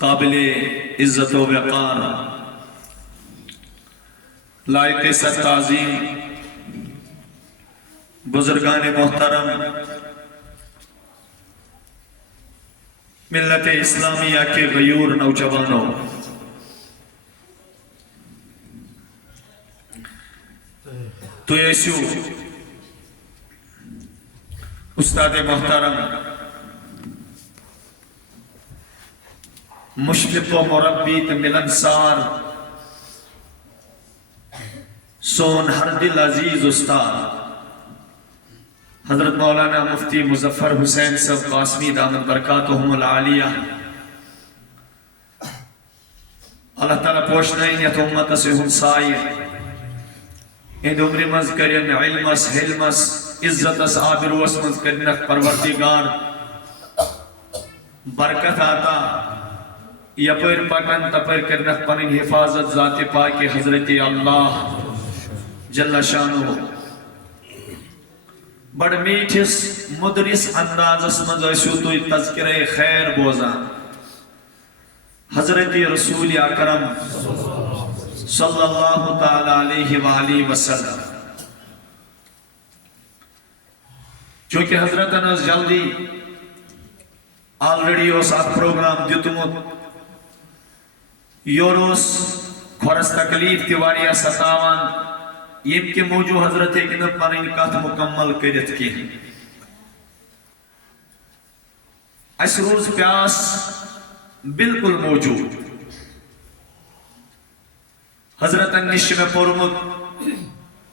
قابل عزت و وقار لائق ست تعظیم بزرگان محترم ملت اسلامیہ کے غیور نوجوانوں، تو یسو استاد محترم مشفق و مربی ملنسار سون ہر دل عزیز استاد حضرت مولانا مفتی مظفر حسین صاحب قاسمی دامت برکاتہم العالیہ، اللہ تعالیٰ پوشنا یت امت سے ہم سائی اند عمر مز کرن علمس حلمس عزتس آبروس مز کرنک پروردگار برکت آتا یپر پکن تپر کرنک پنن حفاظت ذات پاک حضرت اللہ جل شانہ بڑ میٹھس مدرس اندازس مز ٲسِو تُہۍ تذکرہ خیر بوزان حضرت رسول اکرم صلی اللہ تعالی علیہ وآلہ وسلم، چونکہ حضرت انس جلدی آلریڈی اس اکھ پروگرام دیتمت یوروس کھورس تکلیف تہِ واریاہ ستاوان یم کے موجود حضرت ہیکن پنن کتھ مکمل کرت کی اس روز پیاس بالکل موجود حضرت نش میں پورمت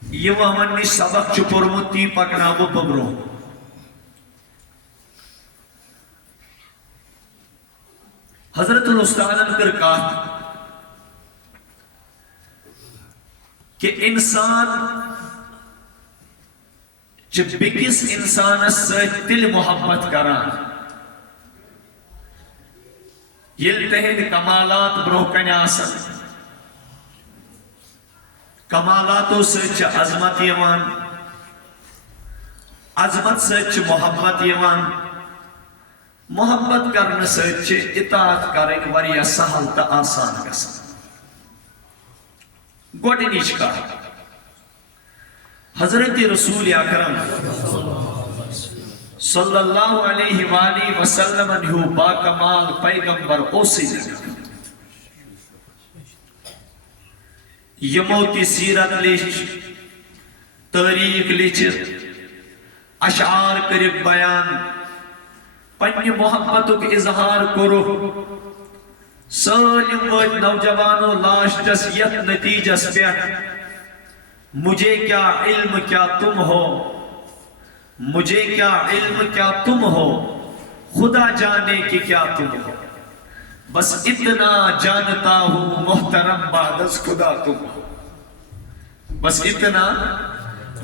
یہ ہمن نش سبق چھ پورمت تی پکناو ببرو حضرت الاستادن کر کہا کہ انسان چھ بکس انسان سے دل محبت کران یل تہند کمالات برو کن آسن کمالاتو سے چھ عظمت یوان عظمت سے چھ محبت یوان محبت کرنے سے چھ اطاعت کریں وریا سہل تا آسان گسن گوڑنیچ کا حضرت رسول اکرم صلی اللہ علیہ وآلہ وسلم انہو با کمال پیغمبر اوسی لگا یمو کی سیرت لیچ تاریخ لیچ اشعار کرک بیان پنی محبتو کے اظہار کرو سالم وقت نوجوانوں لاشتس یت نتیجس پہ مجھے کیا علم کیا تم ہو مجھے کیا علم کیا تم ہو خدا جانے کہ کیا تم ہو بس اتنا جانتا ہوں محترم بعد از خدا تم ہو بس اتنا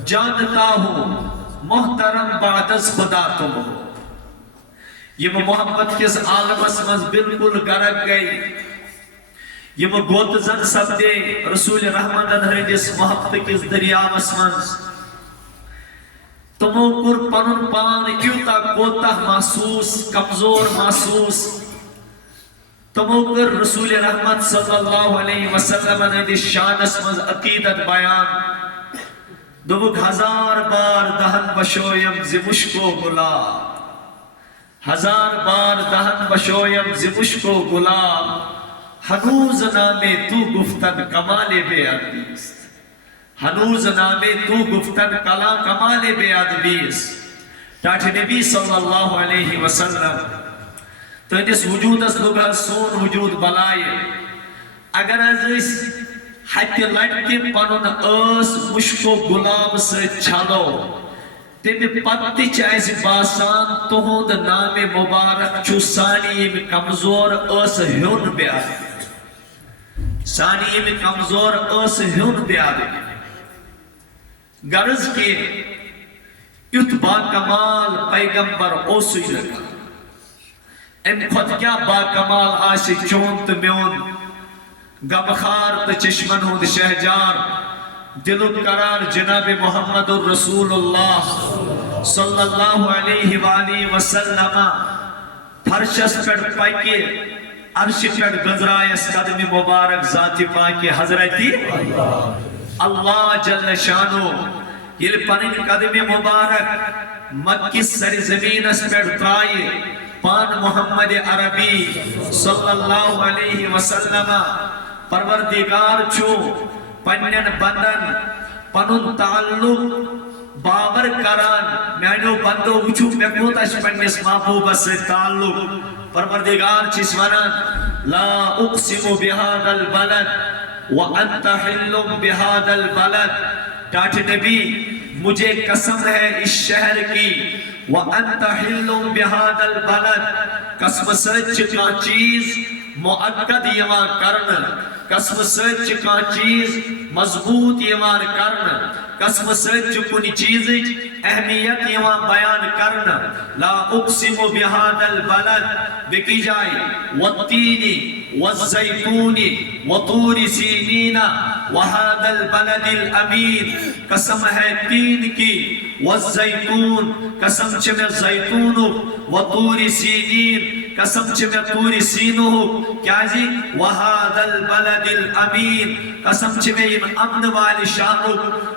جانتا ہوں محترم بعد از خدا تم ہو یہ محبت کس عالمس مز بالکل گرک گئی یہ گوت زن سپدے رسول رحمت ہندس محبت کس دریاوس مز تمو کور پنن پان ایوتا کوتا محسوس کمزور محسوس تمو کر رسول رحمت صلی اللہ علیہ وسلم ہندس شانس مز عقیدت بیان دوبک ہزار بار دہن بشویم ز مشکو گلاب ہزار بار دہن بشویم ز مشکو گلاب ہنوز نامے تو گفتن کمال بے ادبیست ہنوز نامے تو گفتن کمال بے ادبیست ٹاٹھ نبی صلی اللہ علیہ وسلم تو اس وجود اس لگا سون وجود بلائے اگر از حتی لڑکی پنن اس مشکو گلاب سے چھلو تیمی پتی چاہیز باسان تہند نام مبارک چھو سانی میں کمزور اس ہون بیاد سانی میں کمزور اس ہون بیاد غرض کے یت با کمال پیغمبر اوسوی لگا ام خود کیا با کمال آسی چونت میون غمخار تا چشمن ہند شہجار دل قرار جناب محمد الرسول اللہ صلی اللہ علیہ وآلہ وسلم فرشس پر پاکی عرش پر گزرائس قدم مبارک ذات پاک حضرتی اللہ جل شانو یہ پنن قدم مبارک مکی سرزمین اس پر ترائی پان محمد عربی صلی اللہ علیہ وسلم پروردگار چھو پنن بندن پنن تعلق بابر کران میانو بندو وچھو میں کوتاش پنس محبوب سے تعلق پروردگار چیز ونان لا اقسم بهذا البلد وانت حل بهذا البلد ڈاٹ نبی مجھے قسم ہے اس شہر کی وانت حل بهذا البلد قسم سچ کا چیز مؤکد یوان کرن قسم سچ کا چیز مضبوط یوان کرن قسم سچ کنی چیز اہمیت یوان بیان کرن لا اقسم بهذا البلد بکی جائے والتین والزیتون وطور سینین وهذا البلد الامین قسم ہے تین کی والزیتون قسم چھ میں زیتون وطور سینین قسم چھ میں طور سینو کیا جی وهذا البلد الامین قسم چھ میں امن والی شانو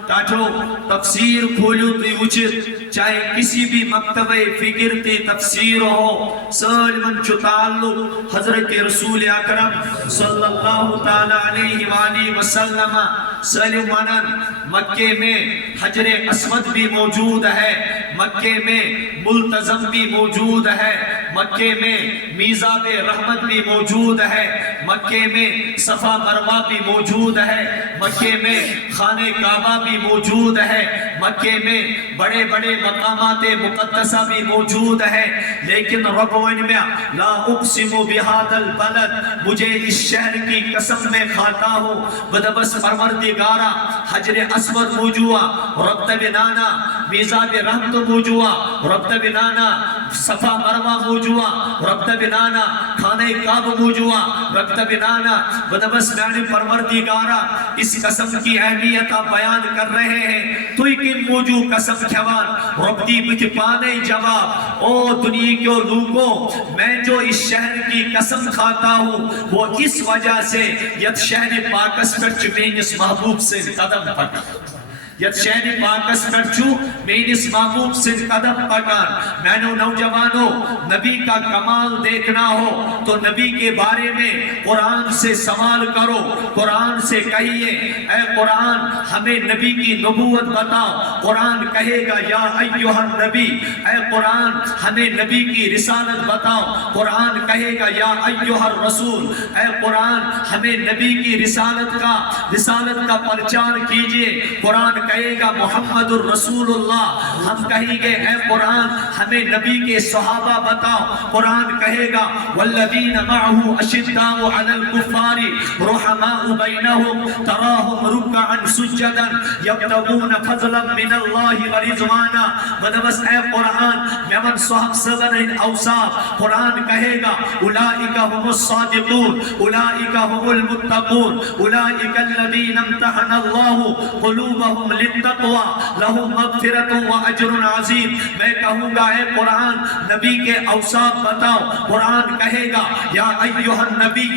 تاٹھو تفسیر کھولو تی وچت چاہے کسی بھی مکتبہ فکر تی تفسیر ہو سالمن چو تعلق حضرت رسول اکرم صلی اللہ تعالی علیہ وآلہ وسلم سلمانن مکے میں حجر اسود بھی موجود ہے مکے میں ملتزم بھی موجود ہے مکے میں میزاب رحمت بھی موجود ہے مکے میں صفا مروہ بھی موجود ہے مکے میں خانہ کعبہ بھی موجود ہے مکے میں بڑے بڑے مقامات مقدسہ بھی موجود ہے لیکن ربوین میں لا اقسم بهذا البلد مجھے اس شہر کی قسم میں کھاتا ہوں بدبس پروردگارا حجر اسود موجوع ربط بنانا میزاب رحمت موجوع ربط بنانا صفا مروہ موجوع ربط بنانا خانہ کعبہ موجوع ربط بنانا بدبس میانی پروردگارا اس قسم کی اہمیت بیان کر رہے ہیں تو ایک موجوع قسم کھوان ربطی بچ پانے جواب او دنیا کیوں لوگوں میں جو اس شہر کی قسم کھاتا ہوں وہ اس وجہ سے ید شہر پاکس پر چمین اس محبوب سے قدم پڑا ید شہر پاکس پر چھو میں اس محبوب سے قدم پکان میں نے نوجوانوں نبی کا کمال دیکھنا ہو تو نبی کے بارے میں قرآن سے سوال کرو قرآن سے کہیے اے قرآن ہمیں نبی کی نبوت بتاؤ قرآن کہے گا یا ایوہ النبی اے قرآن ہمیں نبی کی رسالت بتاؤ قرآن کہے گا یا ایوہ الرسول اے قرآن ہمیں نبی کی رسالت کا پرچار کیجئے قرآن کہے گا محمد الرسول اللہ ہم کہیں گے اے قرآن ہمیں نبی کے صحابہ بتاؤ قرآن کہے گا والذین معه اشداء علی الکفار رحماء بینہم تراہم رکعا سجدا یبتغون فضلا من اللہ ورضوانا بدبس اے قرآن میمن صحب سبن اوصاف قرآن کہے گا اولئک هم الصادقون اولئک هم المتقون اولئک الذین امتحن اللہ قلوبهم للتقوى لهم مغفرت و اجر عظیم میں کہوں گا اے قرآن نبی کے اوصاف بتاؤ قرآن کہے گا یا ایوہ النبی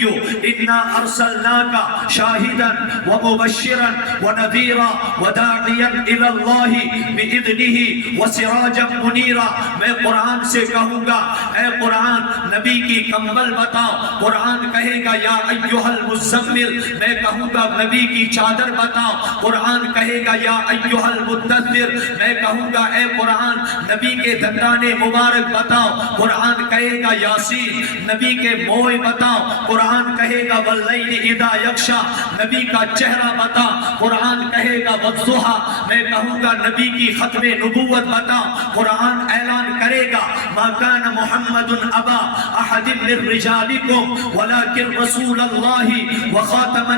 انا ارسلناک شاہدا و مبشرا و نذیرا و داعیا الى اللہ باذنہ و سراجا منیرا میں قرآن سے کہوں گا اے قرآن نبی کی کمبل بتاؤ قرآن کہے گا یا ایوہ المزمل میں کہوں گا نبی کی چادر بتاؤ قرآن کہے گا یا ایوہ المدثر میں کہوں گا اے قرآن نبی کے دندان مبارک بتاؤ قرآن کہے گا یاسین نبی کے موئے بتاؤ قرآن کہے گا واللیل اذا یغشا نبی کا چہرہ بتا قرآن کہے گا والضحی میں کہوں گا نبی کی ختم نبوت بتاؤ قرآن اعلان کرے گا ما کان محمد ابا احد من رجالکم ولکن رسول اللہ وخاتم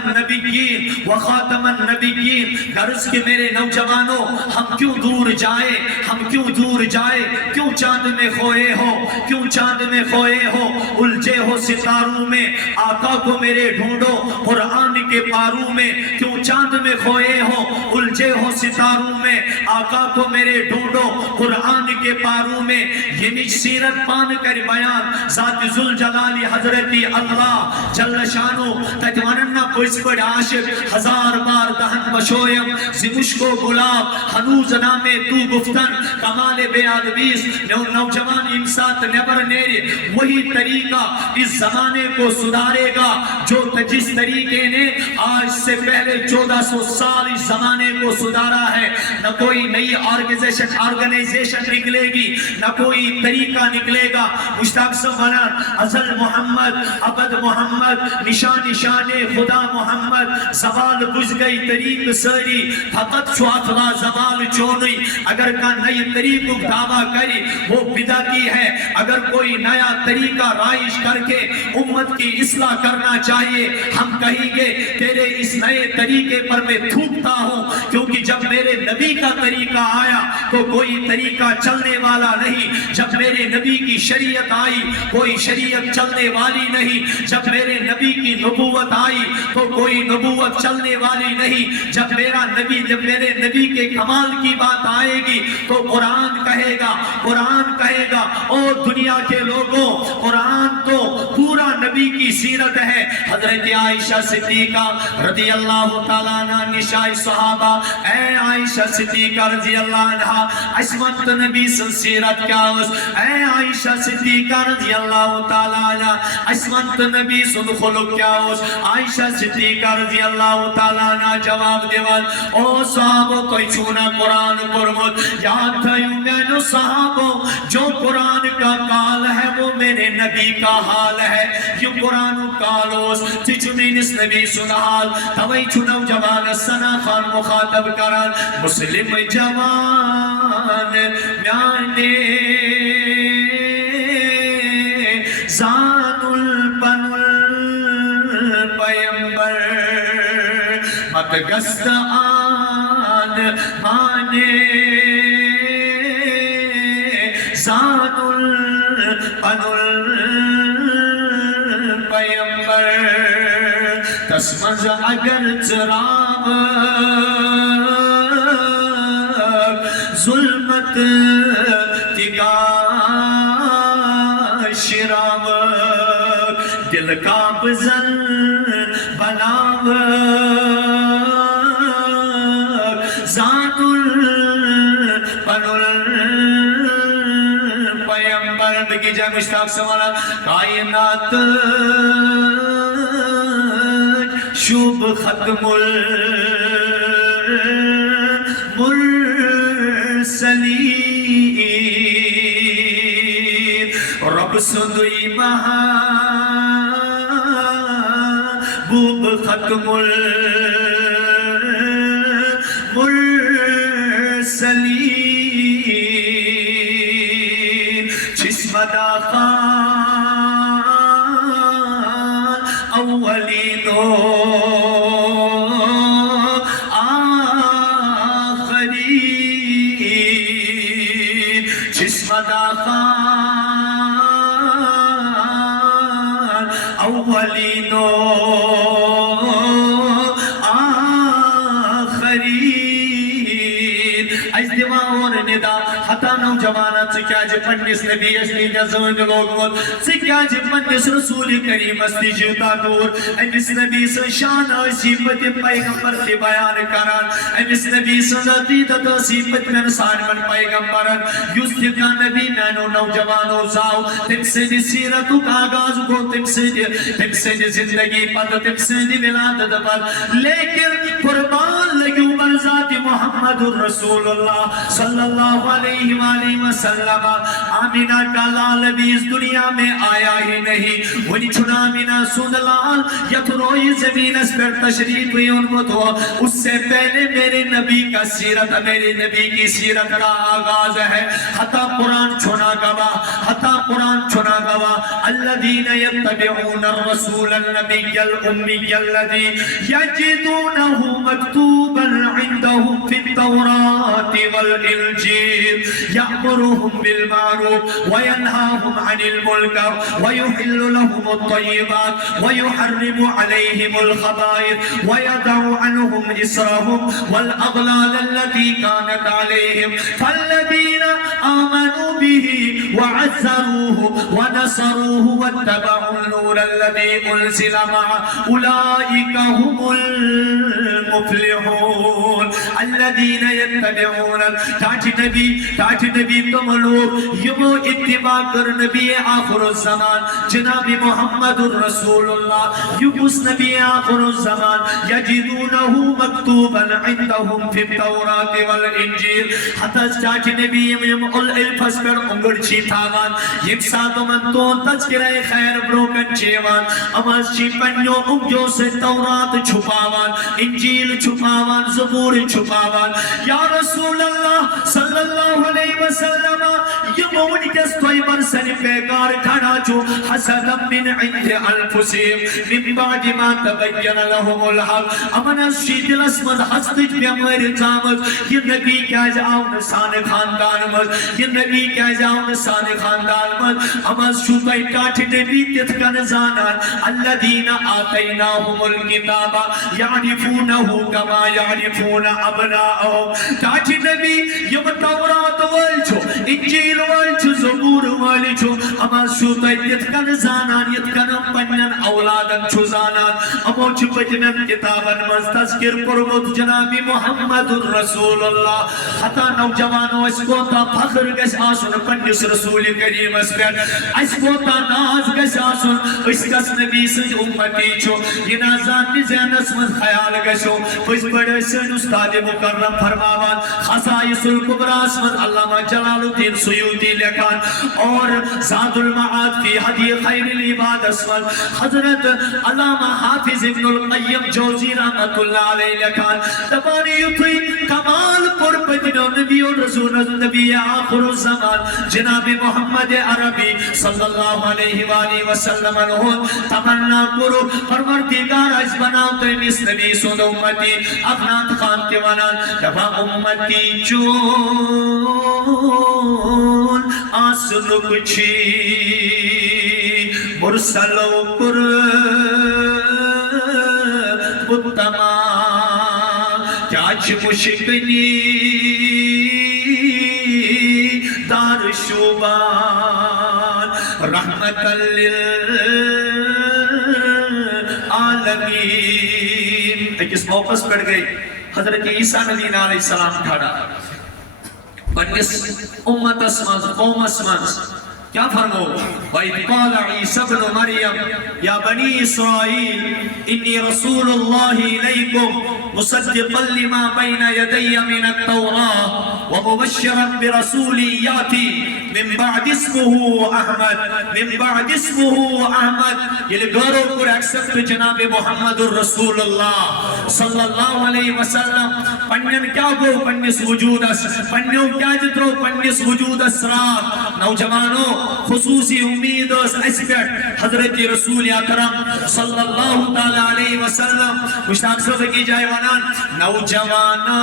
النبیین غرض کہ میرے نوجوانوں ہم کیوں دور دور جائے ہم کیوں دور جائے کیوں چاند میں کھوئے ہو کیوں چاند میں کھوئے ہو الجھے ہو ستاروں میں آقا کو میرے ڈھونڈو قرآن کے پاروں میں کیوں چاند میں کھوئے ہو الجھے ہو ستاروں میں آقا کو میرے ڈھونڈو قرآن کے پاروں میں یہ نج سیرت پان کر بیان ذات ذوالجلال حضرت اللہ جل شانو تجواننا پویس پڑ عاشق ہزار بار دہن بشویم زمشکو گلاب ہنوز نامے تو گفتن کمال بے آدویز نوجوان امسات نبر نیرے وہی طریقہ اس زمانے کو سدھارے گا جو جس طریقے نے آج سے پہلے 1400 سال اس زمانے کو سدھارا ہے نہ کوئی نئی آرگنائزیشن نکلے گی نہ کوئی طریقہ نکلے گا مشتاق سبحان ازل محمد ابد محمد نشان نشان خدا محمد زوال بجھ گئی طریق سری فقط شواطلا زوال چونی اگر کا نئی طریق دعویٰ کری وہ بدعتی ہے اگر کوئی نیا طریقہ رائج کر کے امت کی اصلاح کرنا چاہیے ہم کہیں گے تیرے اس نئے طریقے پر میں تھوکتا ہوں کیونکہ جب میرے نبی کا طریقہ آیا تو کوئی طریقہ چلنے والا نہیں جب میرے نبی کی شریعت آئی کوئی شریعت چلنے والی نہیں جب میرے نبی کی نبوت آئی تو کوئی نبوت چلنے والی نہیں جب میرے نبی کے کمال کی بات آئے گی تو قرآن کہے گا او دنیا کے لوگوں قرآن تو پورا نبی کی سیرت ہے حضرت عائشہ صدیقہ رضی اللہ تعالیٰ عنہ نشائی صحابہ اے عائشہ صدیقہ رضی اللہ عنہ عصمت نبی سیرت کیا اس اے عائشہ صدیقہ رضی اللہ تعالیٰ عنہ عصمت نبی خلق کیا اس عائشہ صدیقہ رضی اللہ تعالیٰ عنہ جواب دیوان او صحابہ کوئی چونا قرآن پرمت یاد تھایوں میں نو صحابہ جو قرآن کا کال ہے وہ میرے نبی کا حال ہے یہ قرآن کالوس تجمین اس نبی سنحال توئی چنو جوان سنا خان مخاطب کران مسلم جوان میانے زان البن الپیمبر مت گست آن مانے زان البن الپیمبر تسمز اگر چراب ظلمت تگا شراب دل کا بزن بناو ذات البن الپیمبر بکی جائے مشتاق سوالا کائنات شوب ختم المرسلین رب صدوی محبوب ختم المرسلین جسم دا خان اولینو اولینو آخرین اجتماع اور ندا حتی نوجوانات سے کیا جب پنڈس نبی اجلی جزوین لوگ مد سے کیا جب پنڈس رسول کریم استی جوتا دور امس نبی سے شان سیبت پیغمبر کی بیان کران امس نبی سے عقیدت سیبت میں سان من پیغمبرن یوسف کا نبی مینو نوجوانو زاو تم سے دی سیرتو کا آغاز کو تم سے دی زندگی پد تم سے دی ولادت پد لیکن قربان لگیو بر ذات محمد الرسول اللہ صلی اللہ علیہ وآلہ وسلم آمینہ کا لال بھی اس دنیا میں آیا ہی نہیں ونی چھنا آمینہ سود لال یت روئی زمین اس پر تشریف ہوئی ان کو تو اس سے پہلے میرے نبی کا سیرت میرے نبی کی سیرت کا آغاز ہے حتی قرآن چھنا گوا الذین یتبعون الرسول النبی الأمی الذی یجدونه مکتوبا عندهم فی التوراة والإنجیل یأمرهم بالمعروف وینہاهم عن المنکر ویحل لهم الطیبات ویحرم علیہم الخبائث ویدع عنهم إصرهم والأغلال التي كانت عليهم فالذين آمنوا به وعزروه ونصروه واتبعوا النور الذي أنزل معه أولئك هم المفلحون الذين يتبعون تاج نبی تم لوگ یمو اتباع کر نبی آخر الزمان جناب محمد الرسول اللہ یبس نبی آخر الزمان یجدونه مکتوبا عندهم في التوراة والإنجيل حتی تاج نبی یم الفس پر انگر چی تھاوان یم ساتو من تون تذکرہ خیر بروکن چیوان اماز چی پنیو انجو سے تورات چھپاوان انجیل چھپاوان زبور چھپاوان یا رسول اللہ صلی اللہ علیہ وسلم یمونی کس توی برسن پیکار کھڑا جو حسدا من عند انفسهم من بعد ما تبین لهم الحق امنس شی دل اسمد حسدج بیمار زامد یہ نبی کیا جاؤ نسان خاندان مز یہ نبی کیا جاؤ نسان خاندان مز اماز شوطائی کاٹھ نبی تتکن زانان الذین آتیناهم الکتاب یعرفونه کما یعرفون ابناءهم کاٹھ نبی یم تورات والچو انجیل والچو زبور والچو اماز شوطائی تتکن زانان یتکن پنن اولادن چو زانان امو چپجنن کتابن مز تذکر پرمت جناب محمد الرسول اللہ حتی نوجوانو اس کو تا فخر گس آسن پنیس رسول کریم اس پر اس کو تا ناز گس آسن اس کس نبی سج امتی چھو یہ نازان زین اسمت خیال گسو اس بڑے سن استاد مکرم فرماوان خصائص القبرہ اسمت علامہ جلال الدین سیوطی لکھان اور زاد المعاد فی حدی خیر العباد اسمت حضرت علامہ حافظ ابن القیم جوزی رحمت اللہ علیہ لکھان تبانی یطوی کمال پر بدنو نبی و رسول نبی آخر الزمان جناب محمد عربی صلی اللہ علیہ وآلہ وسلم تمنا کرو پروردگار اس بناو تو اس نبی سود امتی افنات خان کے ونان دفع امتی چون آسنک چھی مرسلو کر بتما کیاچ مشکنی دار شوبان رحمت للعالمین ایک اس موقع پڑ گئی حضرت عیسیٰ نبی علیہ السلام کھڑا بنیس امت اسمانس قوم اسمانس کیا فرمو وَإِذْ قَالَ عِيسَى ابْنُ مَرْيَمَ يَا بَنِي إِسْرَائِيلِ إِنِّي رَسُولُ اللَّهِ إِلَيْكُمْ مُصَدِّقًا لِمَا بَيْنَ يَدَيَّ مِنَ التَّوْرَاةِ وَمُبَشِّرًا بِرَسُولٍ يَأْتِي مِن بَعْدِ اسْمُهُ أَحْمَدُ مِن بَعْدِ اسْمُهُ أَحْمَدُ یہ لگارو پر ایکسپٹ جناب محمد الرسول اللہ صلی اللہ علیہ وسلم پنن کیا گو پنس وجود اس پنیو کیا جترو پنس وجود اسرات نوجوانوں خصوصی امید اس اسپیٹ حضرت رسول اکرم صلی اللہ تعالی علیہ وسلم مشتاق صدق کی جائے ونان نوجوانا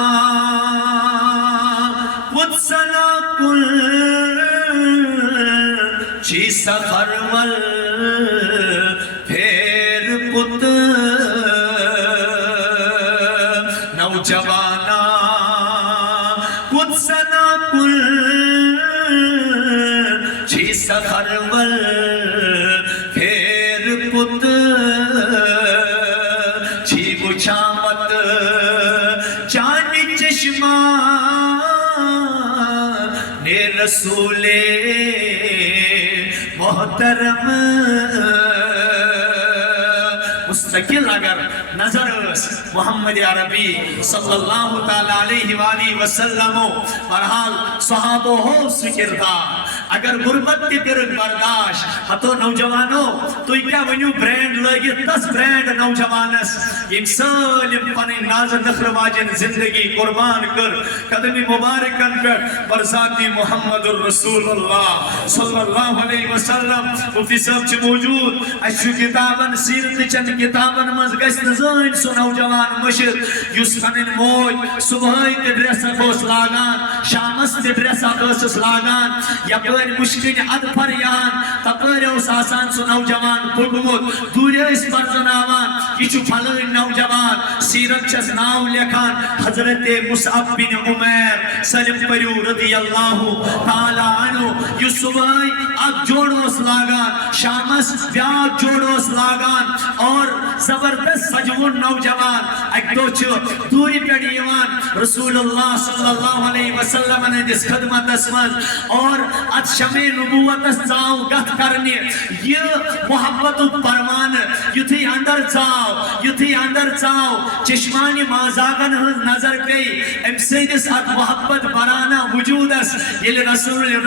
خود سنا کل چی سفر مل پھر پت نوجوانا خود سنا کل چی سفر مل پھر پت چی بچامت جانی چشمہ نے رسول محترم مستقل اگر نظر محمد عربی صلی اللہ تعالی علیہ وآلہ وسلم برحال صحابہ ہو سکردار اگر غربت تہ کرن برداشت ہتو نوجوانو تو کیا ونیو برینڈ لگت تس برینڈ نوجوانس یم سالم پنن ناز نخر واجن زندگی قربان کر قدم مبارکن پر برزاتی محمد الرسول اللہ صلی اللہ علیہ وسلم مفتی صاحب چھ موجود اشو کتابن سیرت چند کتابن مز گژھِ نہٕ زٕہٕنۍ سُہ نوجوان مٔشِد یُس پنٕنۍ موج صبحٲے تہِ ڈرٛیسک اوس لاگان شامس تہِ ڈرٛیسک ٲسٕس لاگان یپٲرۍ مُشکِنۍ اَدفر یِہان تپٲرۍ اوس آسان سُہ نوجوان پھُٹمُت دوٗرِ ٲسۍ پرزناوان یہِ چھُ پھلٲنۍ نوجوان سیرت چھس ناو لیکھان حضرت مصعب بن عمیر سلم پٔرِو رضی اللہ تعالیٰ عنہ یُس صبحٲے اکھ جوڑ اوس لاگان شامس بیاکھ جوڑ اوس لاگان اور زبردست سجوُن نوجوان اکہِ دۄہ چھُ دوٗرِ پٮ۪ٹھ یِوان رسول اللہ صلی اللہ علیہ وسلم ہٕنٛدِس خدمتس منٛز اور اتھ شمع نبوتس ژاو گتھ کرنہِ یہِ محبتُک پروانہٕ یُتھُے اندر ژاو چشمانہِ مازاغن ہٕنٛز نظر پیٚیہِ أمۍ سٕنٛدِس اتھ محبت برانہ وجوٗدس ییٚلہِ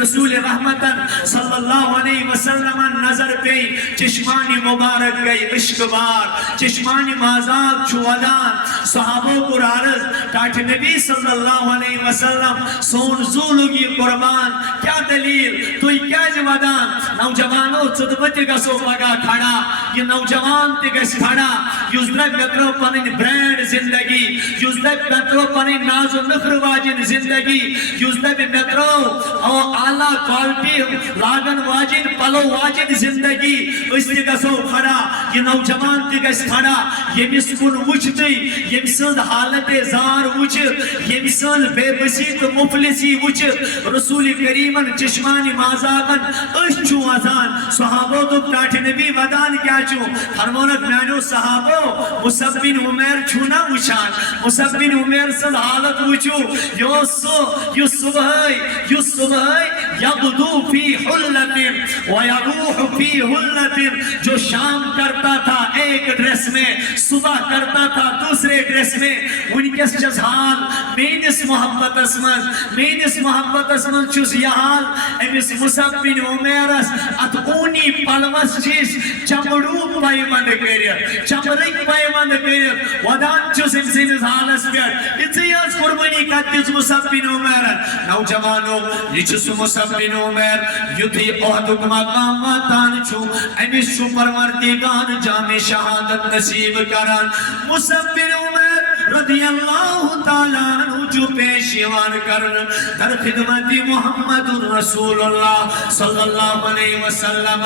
رسول رحمتن صلی اللہ علیہ وسلمن نظر پیٚیہِ چشمانہِ مبارک گئی عشق بار چشمانہِ مازاغ چھُ ودان صحابو کوٚر عرض ٹاٹھہِ نبی صلی اللہ علیہ وسلم سون زو لوگ یہ قربان کیا دلیل تُہۍ کیٛازِ ودان نوجوانو ژٕ بہٕ تہِ گژھو پگاہ کھڑا یہ نوجوان تہِ گژھِ کھڑا یُس دپہِ مےٚ ترٲو پنٕنۍ برینڈ زندگی یُس دپہِ مےٚ ترٲو پنٕنۍ ناز و نخرٕ واجٮ۪ن زندگی یُس دپہِ مےٚ ترٲو اعلیٰ کوالٹی لاگن واجٮ۪ن پلو واجٮ۪ن زندگی أسۍ تہِ گژھو کھڑا یہ نوجوان تہِ گژھِ کھڑا ییٚمِس کُن وٕچھتٕے ییٚمہِ سٕنٛز حالت زار وٕچھِتھ ییٚمہِ سٕنٛز بے بسی تہٕ مفلسی وٕچھِتھ رسول کریمن چشمانہِ مازاغن أسۍ چھُ وزان صحابو دوٚپ ٹاٹھہِ نبی ودان کیٛاہ چھُ فرمونکھ میانیو صحابو مصعب بن عمیر چھُو نا وٕچھان مصعب بن عمیر سٕنٛز حالت وٕچھِو یہِ اوس سُہ یُس صبحٲے یغدو فی حلتن ویروح فی حلتن جو شام کرتا تھا ایک ڈریس میں صبح کرتا تھا دوسرے ڈریس میں ونکس چھس حال میٲنِس محبتس منٛز چھُس یہِ حال أمِس مصعب بن عمیرس اتھ اونی پلوس چھِ أسۍ چمڑوٗ پیوند کٔرِتھ چمرٕکۍ پیوند کٔرِتھ ودان چھُس أمۍ سٕنٛدِس حالس پٮ۪ٹھ یِژٕے ٲس قربٲنی کتھ دِژ مصعب بن عمیرن نوجوانو یہِ چھُ سُہ مصعب بن عمیر یُتھُے عہدُک مقام واتان چھُ أمِس چھُ پروردگار جامِ شہادت نصیب کران مصعب بن عمیر رضی اللہ تعالیٰ عنہ جو پیش یوان کرن در خدمت محمد الرسول اللہ صلی اللہ علیہ وسلم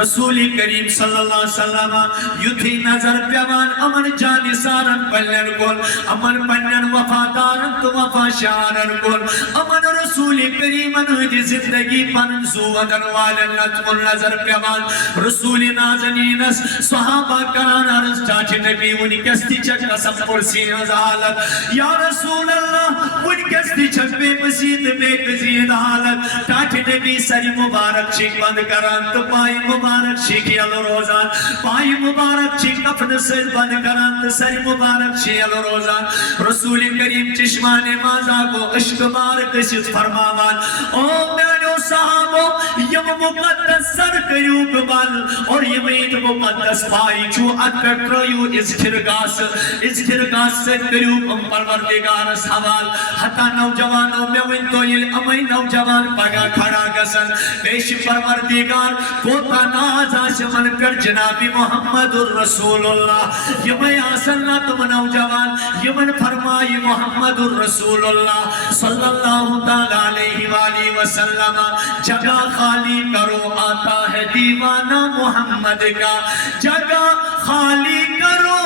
رسول کریم صلی اللہ علیہ وسلم یُتھُے نظر پیوان امن جانسارن پلن کُن امن پنن وفادارن تو وفاشارن کُن امن رسول کریمن ہٕنٛدِ زندگی پنن زو ودن والن کُن نظر پیوان رسول نازنینس صحابہ کران عرض ٹاٹھہِ نبی ونکس تہِ چھےٚ قسم پرسی ہٕنٛز حالت یا رسول اللہ ونکس تہِ چھےٚ بے بسی تہٕ بے قضیٖد حالت ٹاٹھہِ نبی سرِ مبارک چھِکھ بند کران تہٕ پایہِ مبارک چھِکھ یلہٕ روزان پایہِ مبارک چھِکھ کفنہٕ سۭتۍ بند کران تہٕ سرِ مبارک چھِ یلہٕ روزان رسول کریم چشمانِ مازاغو عشق بار گٔژھِتھ فرماوان او میانیو صحابو یم مقدس سر کٔرِو بل اور یم عید مقدس پایہِ چھُ اتھ پٮ۪ٹھ ترٲیِو اِذخِرگاہ سۭتۍ کٔرِو پروردگارس حوال حتیٰ نوجوانو مےٚ ؤنۍتو ییٚلہِ یِمے نوجوان پگاہ کھڑا گژھن بیٚیہِ چھِ پروردگار کوتاہ ناز آسہِ یِمن پٮ۪ٹھ جناب محمد الرسول اللہ یِمے آسن نا تِم نوجوان یِمن فرمایہِ محمد الرسول اللہ صلی اللہ تعالیٰ علیہ وآلہ وسلم جگہ خالی کرو آتا ہے دیوانہ محمد کا جگہ خالی کرو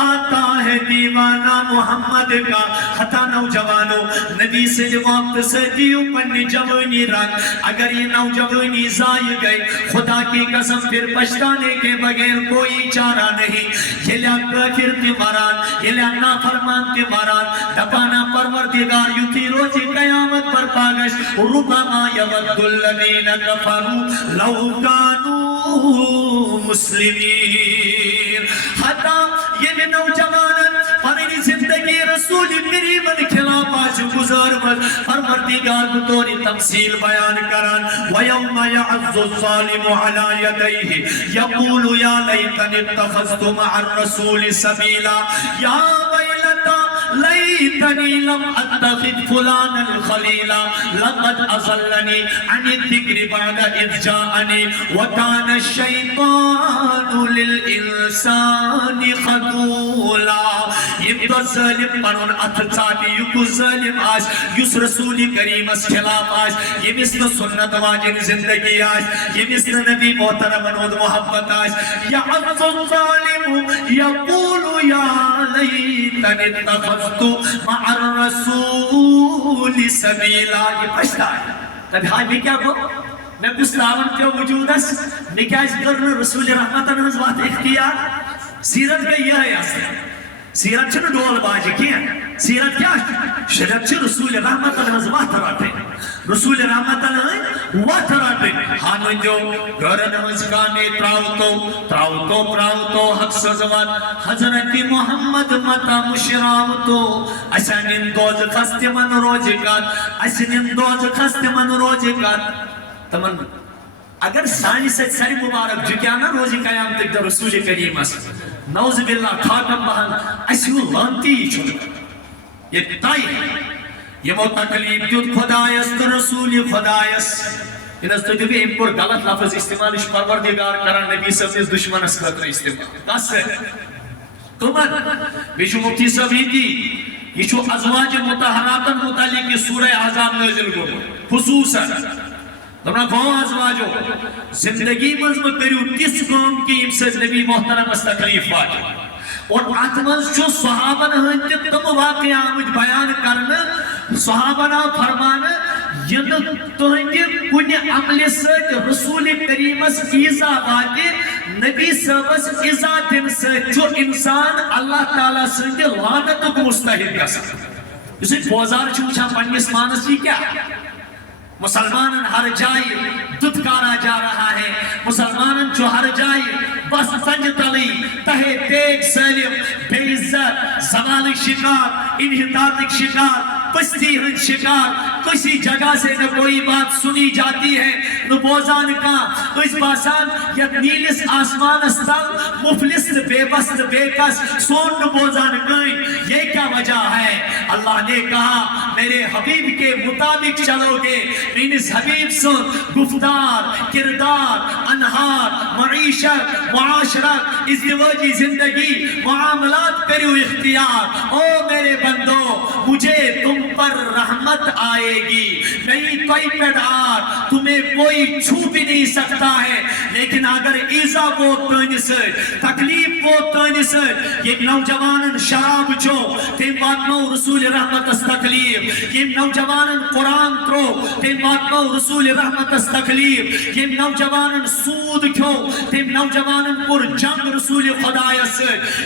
آتا ہے دیوانہ محمد کا حتیٰ نوجوانو نبی سے وقت سے دیو پنی جوانی رنگ اگر یہ نوجوانی ضائع گئی خدا کی قسم پھر پچھتانے کے بغیر کوئی چارہ نہیں یہ لیا کافر تی مران یہ لیا نافرمان تی مران دبانا پروردگار یوتی روزی قیامت پر پاگش ربما یود الذین کفروا لو کانوا مسلمین حتیٰ یہ نوجوان پنی زندگی رسول رسول کریم خلاف آج گزار مز پروردگار بطور تمثیل بیان کران وَيَوْمَ يَعَزُّ الظَّالِمُ عَلَى يَدَيْهِ يَقُولُ يَا لَيْتَنِي اتَّخَذْتُ مَعَ الرَّسُولِ سَبِيلًا يَا وَيْلَتَا لَيْتَنِي لَمْ أَتَّخِذْ فُلَانًا خَلِيلًا لَقَدْ أَضَلَّنِي عَنِ الذِّكْرِ بَعْدَ إِذْ جَاءَنِي وَكَانَ الشَّيْطَانُ لِلْإِنسَانِ خَذُولًا یہ ظالم پنن اتھ ژاٹہِ یُکُ ظالم آس یُس رسول کریمس خلاف آس ییٚمِس نہٕ سنت واجن زندگی آس ییٚمِس نہٕ نبی محترمن ہُنٛد محبت آس یعظ الظالم یقول یا لیتنی اتخذت مع الرسول سبیلا یہ پچھتا ہے تب ہاں میں کیا گو میں گستاون کے وجودس میں کیا اس کر رسول رحمت ہنز وقت اختیار سیرت کا یہ ہے اصل سیرت چھنہ ڈول باجی کیا سیرت کیا شریعت چھ رسول رحمت ہنز وقت رٹے رسول رحمت ہنز وقت رٹے ہانوین جو گرن ہنز کانے تراؤتو حق سزوات حضرت محمد متا مشراؤتو اشانین دوز خست من روزگات اشانین دوز خست من روزگات تمن اگر سانی سے ساری مبارک جو کیا نا روزی قیام تک در رسول کریم اس نوز باللہ خاتم بہن اسیو لانتی چھوڑ یہ تائی یہ مو تکلیف دیت خدایس تو رسول خدایس ان اس تو جو بھی امپور غلط لفظ استعمال اس پروردگار کرن نبی صاحب اس دشمن اس خطر استعمال دس ہے تمہر بیشو مفتی صاحب ہی تھی یہ چھو ازواج متحراتن متعلق سورہ احزاب نازل کو خصوصا تمنا کون ازواجو زندگی مزم کریو تیس کام کی امسز نبی محترم اس تکلیف واجو اور اتمنز جو صحابہ نے تم واقعی آمد بیان کرنا صحابہ نے فرمانا ین تہندی کن عمل سچ رسول کریم اس ایزا واجی نبی صاحبس ایزا دن سچ جو انسان اللہ تعالیٰ سندی لعنت کو مستحق کسا اسے بوزار چوچا پنیس مانسی کیا مسلمانن ہر جائے دھتکارا جا رہا ہے مسلمانن جو ہر جائے بس سنج تلی تہے دیکھ سلیم بے عزت زوال شکار انحطاط شکار پستی ہن شکار کسی جگہ سے نہ کوئی بات سنی جاتی ہے نہ بوزان کا اس باسان یا نیلس آسمان استل مفلس بے بس بے کس سون نہ بوزان کہیں یہ کیا وجہ ہے اللہ نے کہا میرے حبیب کے مطابق چلو گے مینس حبیب سن گفتار کردار انہار معیشت معاشرت ازدواجی زندگی معاملات کریو اختیار او میرے بندو مجھے تم پر رحمت آئے گی نہیں کوئی پیدار تمہیں کوئی چھو بھی نہیں سکتا ہے لیکن اگر ایزا کو تنس تکلیف کو تنس یہ نوجوانن شراب چھو تیم بات نو رسول رحمت اس تکلیف یہ نوجوانن قرآن ترو تیم بات نو رسول رحمت اس تکلیف یہ نوجوانن سود کھو تیم نوجوانن پر جنگ رسول خدای اس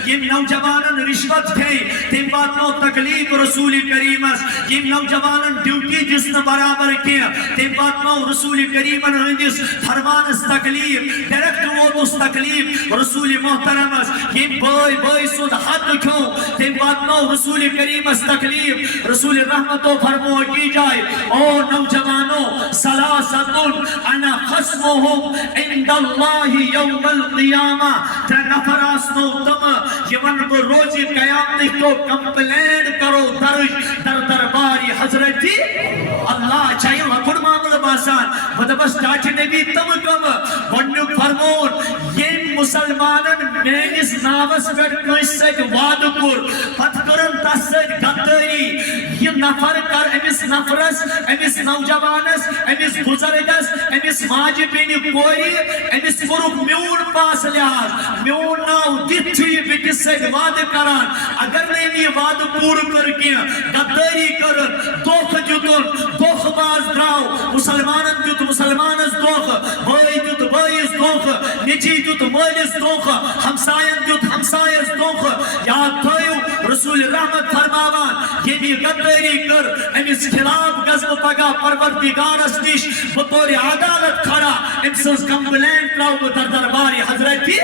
یہ نوجوانن رشوت کھے تیم بات نو تکلیف رسول کریم اس یہ نوجوانن ڈیوٹی جس نے برابر کیا تیم بات نو رسول کریم ہندس فرمان اس تکلیف ڈیریکٹ وہ اس تکلیف رسول محترم اس یہ بھائی سود حد کھو تیم بات نو رسول کریم اس تکلیف رسول رحمت و فرمو کی جائے او نوجوانوں سلاستن انا خصمهم عند اللہ یوم القیامہ تر نفراسنو تم یمن کو روزی قیامت کو کمپلین کرو در درباری حضرتی اللہ چاہیے لکھڑ معامل باسان بدبس ڈاچے نبی تم کم ونیو فرمون یہ مسلمانن مینس ناوس پر کنس سک وعد کر پت کرن تس سک گدری یہ نفر کر امس نفرس امس نوجوانس امس بزرگس امس ماجی بینی کوئی امس کرک میون پاس لحاظ میون ناو دیت چھوئی بکس سک وعد کران اگر نہیں یہ وعد پور کر کیا گدری کرن دوخ جتن دوخ باز دراو مسلمانن جت مسلمانس دوخ بھائی جت بھائیس دوخ نچی جت مالس دوخ ہمسائن جت ہمسائس دوخ یاد تھائیو رسول رحمت فرماوان یہ بھی گدری کر امس خلاف گزم پگا پروردگارس نش بطور عدالت کھڑا امسز کمپلین کراو در درباری حضرت کی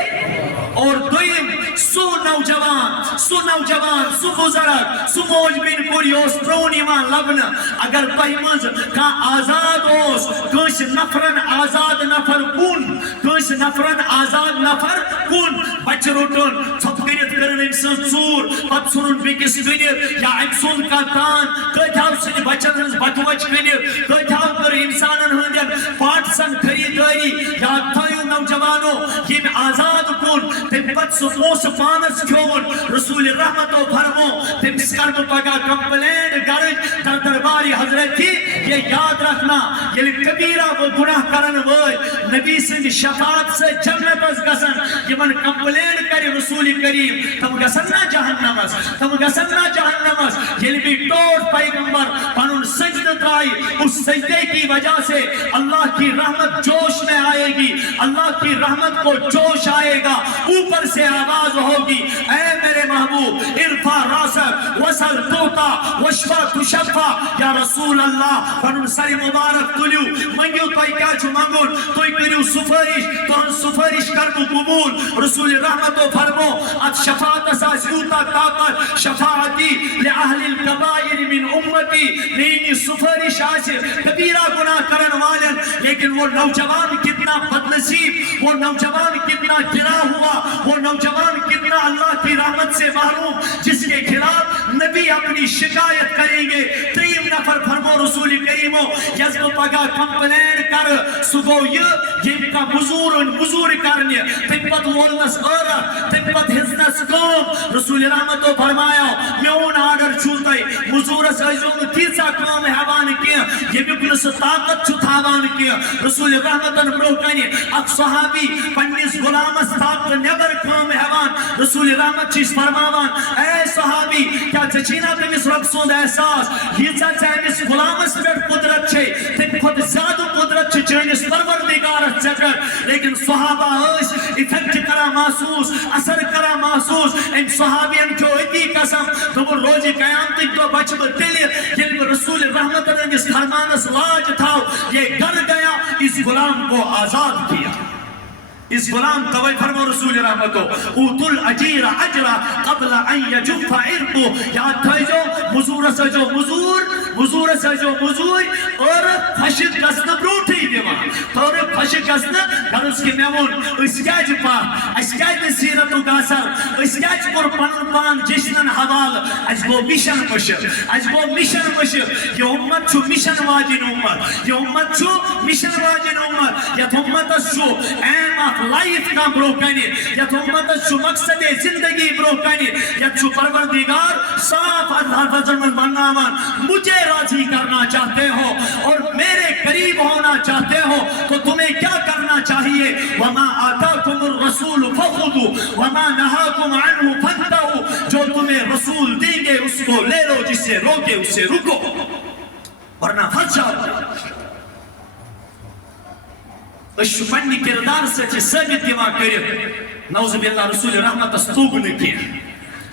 اور دویم سو نوجوان سو نوجوان سو بزرگ سو موج بن کوری اوس پرون ایمان لبن اگر تہ مز کان آزاد اوس کنس نفرن آزاد نفر کن کنس نفرن آزاد نفر کن بچ روٹن ژھۄپ کٔرِتھ کٔرٕن أمۍ سٕنٛز ژوٗر پتہٕ ژھُنُن بیٚکِس کٔنِتھ یا أمۍ سُنٛد کانٛہہ تان کۭتیٛاہ سٕنٛدِ بچن ہٕنٛز بتہٕ وچ کٔنِتھ کۭتیٛاہ کٔر اِنسانن ہٕنٛدٮ۪ن پارٹسن خریٖدٲری یاد تھٲیِو نوجوانو ییٚمۍ آزاد کُن تمہِ پتہٕ سُہ پونٛسہٕ پانس کھیوٚوُن رسول رحمتو فرمو تٔمِس کر بہٕ پگاہ کمپلینٹ گرٕچ در دربارِ حضرت یہ یاد رکھنا ییٚلہِ کبیرہ گُناہ کرن وٲلۍ نبی سٕنٛدِ شفاعت سۭتۍ جنتس گژھن یِمن کمپلینٹ کرِ رسول کریم تم گژھن نا جہنمس تم گژھن نا جہنمس ییٚلہِ بھی ٹوٹھ پیغمبر پنُن سجدہ ترائے اس سجدے کی وجہ سے اللہ کی رحمت جوش میں آئے گی اللہ کی رحمت کو جوش آئے گا اوپر سے آواز ہوگی اے میرے محبوب ارفع راسک وصل توتا وشفا تشفا یا رسول اللہ پنن سر مبارک تلیو منگیو تۄہہِ کیٛاہ چھُ منگُن تُہۍ کٔرِو سفٲرِش تُہنٛز سفٲرِش کرنُ قبول رسول رحمتو فرمو اتھ شفاعتس آسہِ یوٗتاہ طاقت شفاعتی لأہل الکبائر من امتی میری سفارش آسے کبیرہ گناہ کرن والن لیکن وہ نوجوان کتنا بدنصیب وہ نوجوان کتنا گرا ہوا وہ نوجوان کتنا اللہ کی رحمت سے محروم جس کے خلاف نبی اپنی شکایت کریں گے تریم نفر فرمو رسول کریمو یزم پگا کمپلین کر سگو یہ کا مزور کرنے تبت وولنس غیرت تبت حزنس قوم رسول رحمتو فرمایا میون آرڈر چھوٹائی مزورس ازیون تیسا کام حوان کیا یہ بکنس طاقت چھو تھاوان کیا رسول رحمتن بروکنی اک صحابی پنیس غلامس طاقت نبر کام حوان رسول رحمت چیز فرماوان اے صحابی کیا چچینا تمیس رب سوند احساس یہ چاہمیس غلامس پر قدرت چھے تم خود زیادہ قدرت چھے چینس پروردگارت چکر لیکن صحابہ اس افیکٹ کرا محسوس اثر کرا محسوس ان صحابین کو اتنی قسم تو وہ روزی قیامت کو بچ بتلی یہ رسول رحمت نے اس فرمانس لاج تھا یہ گر گیا اس غلام کو آزاد کیا اس غلام توئی فرمو رسول رحمتو اوت الاجیر اجرا قبل ان یجف عرقو یاد تھائیو مزور سجو مزور اور خشک گسن بروٹی دیوان اور خشک گسن در اس کی میمون اس کیاج پاک اس کیاج سیرتو گاسر اس کیاج پر پنن پان جشنن حوال اس کو مشن مشر یہ امت چھو مشن واجن امت یہ امت چھو مشن واجن امت یہ امت چھو ایم آف لائف کا بروکنی یہ امت چھو مقصد زندگی بروکنی یہ چھو پروردگار صاف فضل بنامان مجھے راضی کرنا چاہتے ہو اور میرے قریب ہونا چاہتے ہو تو تمہیں کیا کرنا چاہیے وما آتاکم الرسول فخذوا وما نہاکم عنہ فانتہوا جو تمہیں رسول دیں گے اس کو لے لو جس سے روکے اس سے رکو ورنہ پھنس جاؤ اشو پنی کردار سے چھ ثابت دیوا کرت نعوذ باللہ رسول رحمت استوگ نکی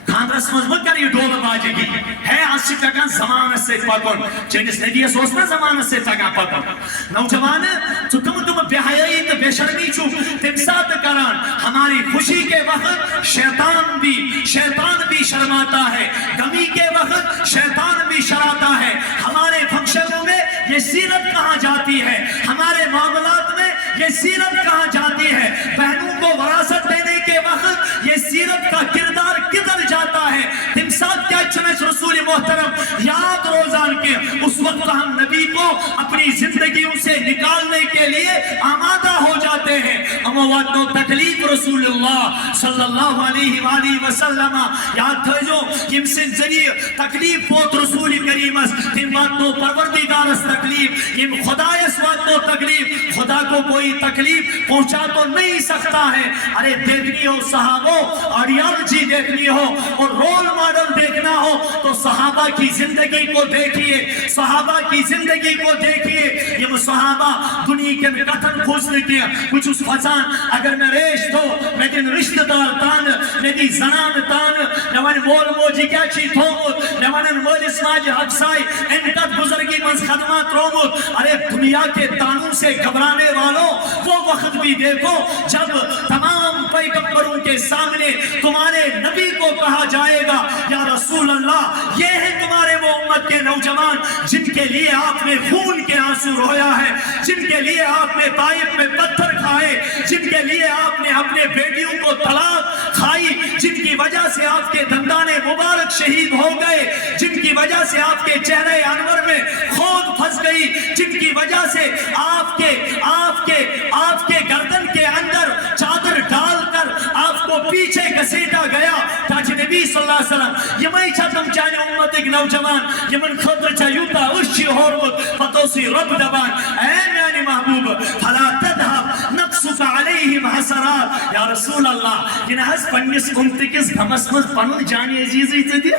خاندرس مز مکر یہ ڈول باجگی ہے اس تکان زمان سے پکن چنس نبی سوسنا زمان سے تکان پکن نوجوان تو تم بے حیائی تو بے شرمی چھو تم ساتھ کران ہماری خوشی کے وقت شیطان بھی شرماتا ہے غمی کے وقت شیطان بھی شراتا ہے ہمارے فنکشنوں میں یہ سیرت کہاں جاتی ہے ہمارے معاملات میں یہ سیرت کہاں جاتی ہے بہنوں کو وراثت دینے کے وقت یہ سیرت کا کردار کدھر جاتا ہے تم ساتھ کیا چنچ رسول محترم یاد روزان کے اس وقت ہم نبی کو اپنی زندگیوں سے نکالنے کے لیے آمادہ ہو جاتے ہیں اموات و تکلیف رسول اللہ صلی اللہ علیہ وآلہ وسلم یاد تھا جو کم سے ذریعہ تکلیف پوت رسول کریم تم بات تو پروردگار اس تکلیف یم خدا اس بات تو تکلیف خدا کو کوئی تکلیف پہنچا تو نہیں سکتا ہے ارے دیکھنی ہو صحابوں آئیڈیالوجی دیکھنی ہو اور رول ماڈل دیکھنا ہو تو صحابہ کی زندگی کو دیکھیے صحابہ کی زندگی کو دیکھیے یہ صحابہ دنیا کے قتل خوزنے کیا کچھ اس فضان اگر میں ریش دو میں دن رشتہ دار تان میں دی زنان تان نوان مول موجی کیا چی تھومت نوان مول اسماج حقسائی انکت بزرگی منز خدمات رومت ارے دنیا کے تانوں سے گھبرانے والوں وہ وقت بھی دیکھو جب تمام پیغمبروں کے سامنے تمہارے نبی کو کہا جائے گا یا رسول اللہ یہ ہیں تمہارے وہ امت کے نوجوان جن کے لیے آپ نے خون کے آنسو رویا ہے، جن کے لیے آپ نے طائف میں پتھر کھائے، جن کے لیے آپ نے اپنے بیٹیوں کو طلاق کھائی، جن کی وجہ سے آپ کے دندان مبارک شہید ہو گئے، جن کی وجہ سے آپ کے چہرے انور میں خود پھنس گئی، جن کی وجہ سے آپ کے گردن کے اندر چادر ڈال کر آپ کو پیچھے گھسیٹا گیا تاکہ نبی صلی اللہ علیہ وسلم یمائی چھا تم چاہنے امت ایک نوجوان یمن خطر چھا یوتا اشی ہورمت فتوسی رب دبان اے میانی محبوب فلا تدھب نقصک علیہم حسرات یا رسول اللہ یہ حس پنیس امتی کس گھمسمز پنن جانی عزیزی تے دیا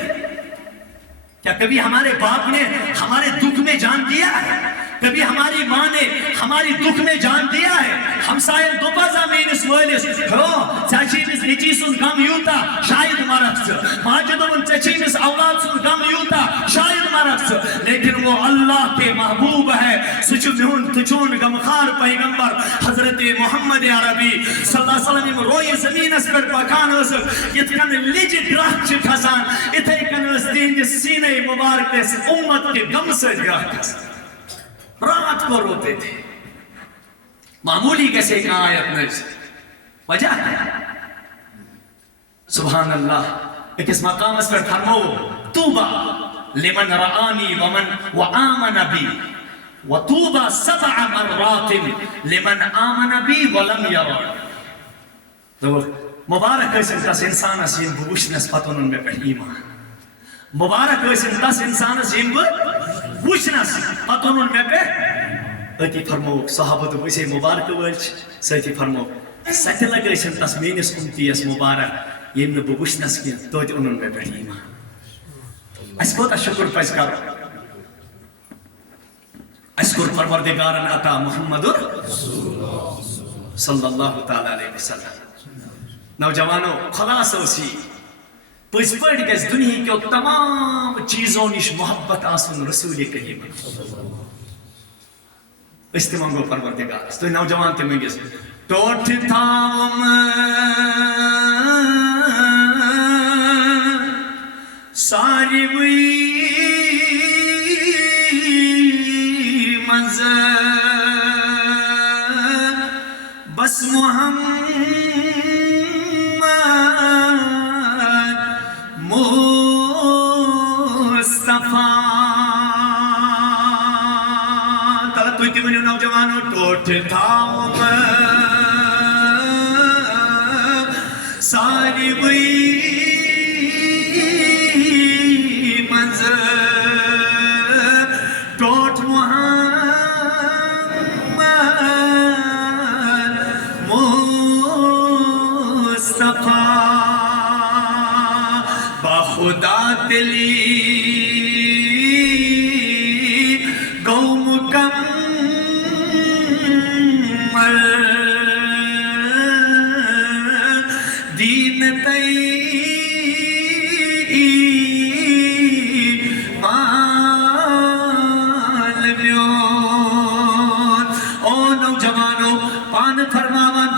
کیا کبھی ہمارے باپ نے ہمارے دکھ میں جان دیا ہے؟ کبھی ہماری ماں نے ہماری دکھ میں جان دیا ہے؟ ہمسائن دو بازا میں انس مولیس ہو چاچینس نیچیسن گم یوتا شاید مرکس ماجدون چاچینس اولاد سن گم یوتا شاید مرکس لیکن وہ اللہ کے محبوب ہے سچون تچون گمخار پیغمبر حضرت محمد عربی صلی اللہ علیہ وسلم روی زمین اس پر پکان اس اتکن لیجی گراہ چکھسان اتھے کن اس دین سینے مبارک اس امت کے گم سے گراہ کسان رات کو روتے تھے معمولی کیسے ایک آیت میں وجہ ہے سبحان اللہ ایک اس مقام اس پر فرمو توبہ لمن رآنی ومن وآمن بی وطوبہ 7 مرات لمن آمن بی ولم یران مبارک ایسن تس انسان اسیم بوشنس پتنن میں پر ایمان مبارک ایسن تس انسان اسیم بوشنس پتنن میں پر اتی فرمو صحابت ویسے مبارک ورچ سیتی فرمو سیتی لگ ایسن تس مینس امتی اس مبارک یہ میں بوشنس کیا تو اتی انن میں پر ایمان اس کو تا شکر پیس کرو اشکر پروردگارن عطا محمد صلی اللہ تعالیٰ علیہ وسلم نوجوانوں خلاص اسی پس پڑھ کے اس دنیا کے تمام چیزوں نش محبت آسن رسول کریم استمانگو پروردگار تو نوجوان تے میں گیس ٹوٹ تھام ساری وی بس محمد مصطفیٰ تالا تو اتی منیو نوجوانو ٹوٹ تھام ساری وی خدا دلی گو مکمل دین تی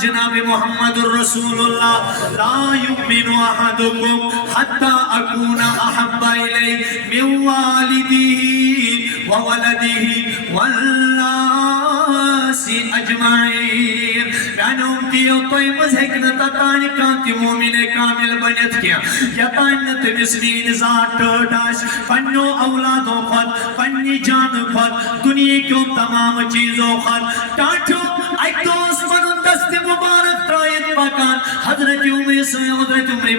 جناب محمد رسول اللہ لا یؤمن احدکم حتی اکون احب الی من والدیہ وولدیہ والناس اجمعین یعنی امتیو توی مزہکن تتانی کانتی مومن کامل بنیت کیا یتانت مسلین ذات ٹوٹاش پنو اولادوں خود پنی جان خود دنیا کیوں تمام چیزوں خود ٹاٹھو ایکوس منو دست مبارک ترائیت پاکان حضرت عمر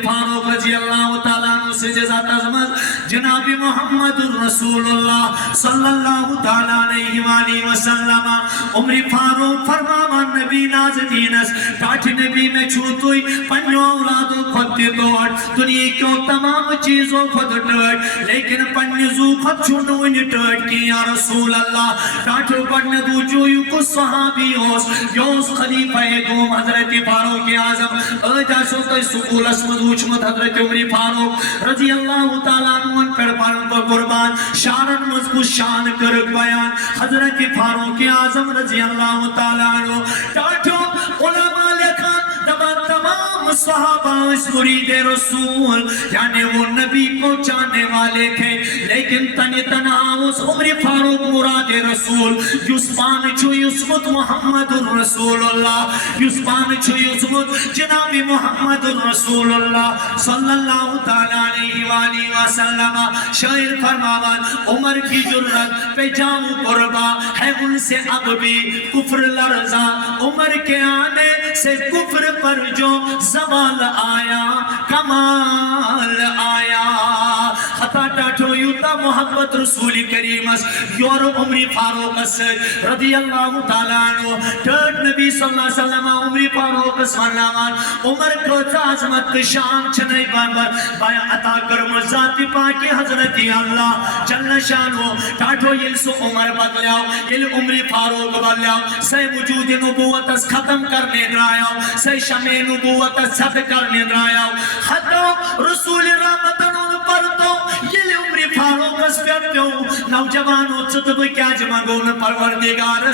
فاروق رضی اللہ تعالیٰ عنہ سے جزات عظمت جناب محمد رسول اللہ صلی اللہ تعالیٰ علیہ وآلہ وسلم عمر فاروق فرمامان نبی نازنینس کاٹ نبی میں چھوتوئی پنیو اولادوں خود توڑ دنیا کیوں تمام چیزوں خود ٹوڑ لیکن پنیزو خود چھوٹوئی ٹوڑ کی یا رسول اللہ کاٹو پڑھنے جویو کو صحابی یوس خلیفہ دوم حضرت فاروق اعظم اجا سوتے سکول اسمد وچمت حضرت عمر فاروق رضی اللہ تعالیٰ عنہ پر پرم پر قربان شانن مضبوط شان کرک بیان حضرت فاروق اعظم رضی اللہ تعالیٰ عنہ ٹاٹو علماء لکھان دبا تمام صحابہ اس مرید رسول یعنی وہ نبی کو چاہنے والے تھے لیکن تنی تنہا اس عمر فاروق مراد رسول یسبان چھو یسمت محمد رسول اللہ یسبان چھو یسمت جناب محمد رسول اللہ صلی اللہ تعالیٰ علیہ وآلہ وسلم شاعر فرماوان عمر کی جرت پہ جاؤں قربا ہے ان سے اب بھی کفر لرزا عمر کے آنے سے کفر پر جو زوال آیا کمال آیا خطا ٹاٹھو یوتا محبت رسول کریم یور عمری فاروق رضی اللہ تعالیٰ عنہ ٹھٹ نبی صلی اللہ علیہ وسلم عمری فاروق صلی اللہ علیہ عمر کو عظمت شام چھنائی بانبر بایا عطا کرم ذات پاکی حضرت اللہ جل شانو ٹاٹھو یلسو عمر بدلیاؤ یل عمری فاروق بدلیاؤ سے وجود نبوت اس ختم کرنے درائیاؤ سے شمع نبوت اس صد کرنے درائیاؤ حتی رسول رحمتن ان پر تو یل عمری فاروق اس پیتیو نوجوانو چطب کیا جمعگون پروردگار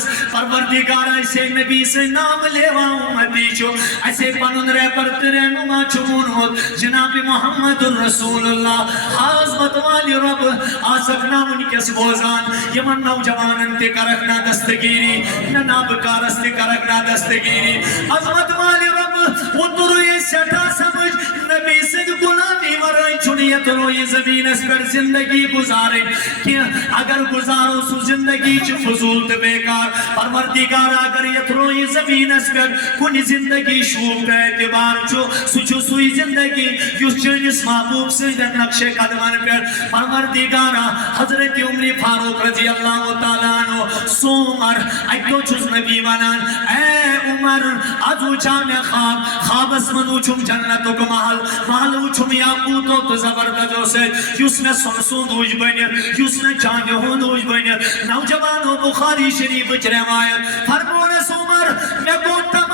ایسے نبی سے نام لیوا امتی چھو ایسے پنن رہ پرت رہنما چھمون ہوت جناب محمد رسول اللہ حضمت والی رب آسکنا ان کے سبوزان یمن نوجوان انتے کرکنا دستگیری نناب کارستے کرکنا دستگیری عظمت والی رب وہ تروی سٹھا سمجھ نبی سے غلامی ورائی چھنیت روی زمین اس پر زندگی گزارے کہ اگر گزارو سو زندگی چھ فضول تے بیکار پروردگار اگر یتروی زمین اس پر کنی زندگی شوق تے اعتبار سوچو سوئی زندگی یس چنس محبوب سے در نقش قدمان پر پروردگار حضرت عمر فاروق رضی اللہ تعالیٰ عنہ سو عمر ایکو چوز نبی ونان اے عمر ادو چاہم خواب اسمنو چم جنتو کو محل چم یاقوتو تو زبردجو سے یس میں سمسون دوج بنی یس میں چاہم ہون دوج بنی نوجوانو بخاری شریف روایت فرمونس عمر میں بونتا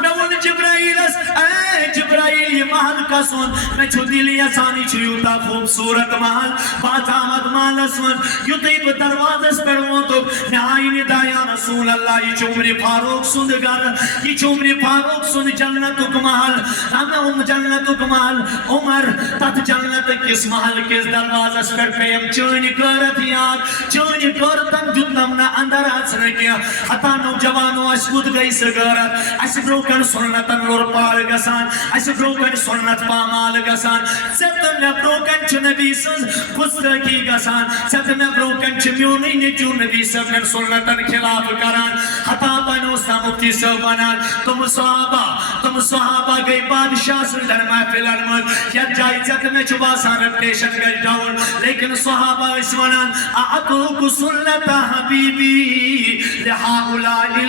میں ان جبرائیل اے جبرائیل یہ محل کا سن میں چھو دلی آسانی چھوٹا خوبصورت محل بات آمد محل سن یو تیب دروازس پر ہوں تو میں آئین دایا رسول اللہ یہ چمری فاروق سن گر یہ چمری فاروق سن جنت کو محل ہمیں جنت کو محل عمر تت جنت کس محل کس دروازس پر پیم چونی کرت یاد چونی کرتم جتنم نہ اندر آسن کیا حتا نوجوانو اشکود گئی سگرت اس بروکن سنتن لور پال گسان اس بروکن سنت پامال گسان سبت میں بروکن چھ نبی سن گستگی گسان سبت میں بروکن چھ میونی نجو نبی سبن سنتن خلاف کران حتا بنو سمکتی سبنان تم صحابہ گئی بادشاہ سن در محفل المد یا جائزت میں چھبا سان پیشن گئی ڈاؤن لیکن صحابہ اس ونان اعطوک سنت حبیبی لہاؤلائی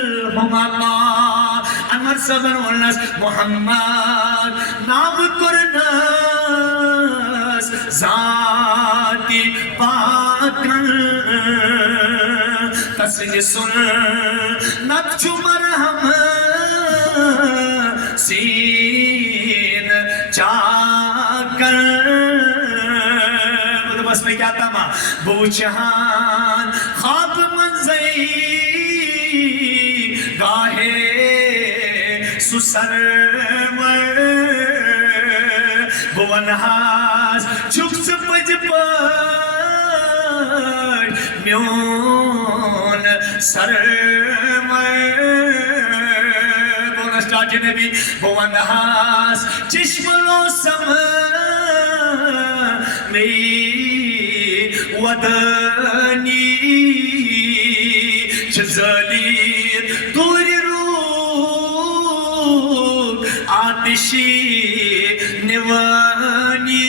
الحمقا انور صبر ونس محمد نام کرنس ذاتی پاکن تسنی سنت چو مرحم سین چاکر بس میں کیا تھا بوچہان خواب منزئی گاہے سسرور بونہاز چھکس پج پر میون سرور بونسٹاٹ نبی بونہاز چشم لو سم ودنی چزالیر دوری روح آتشی نیوانی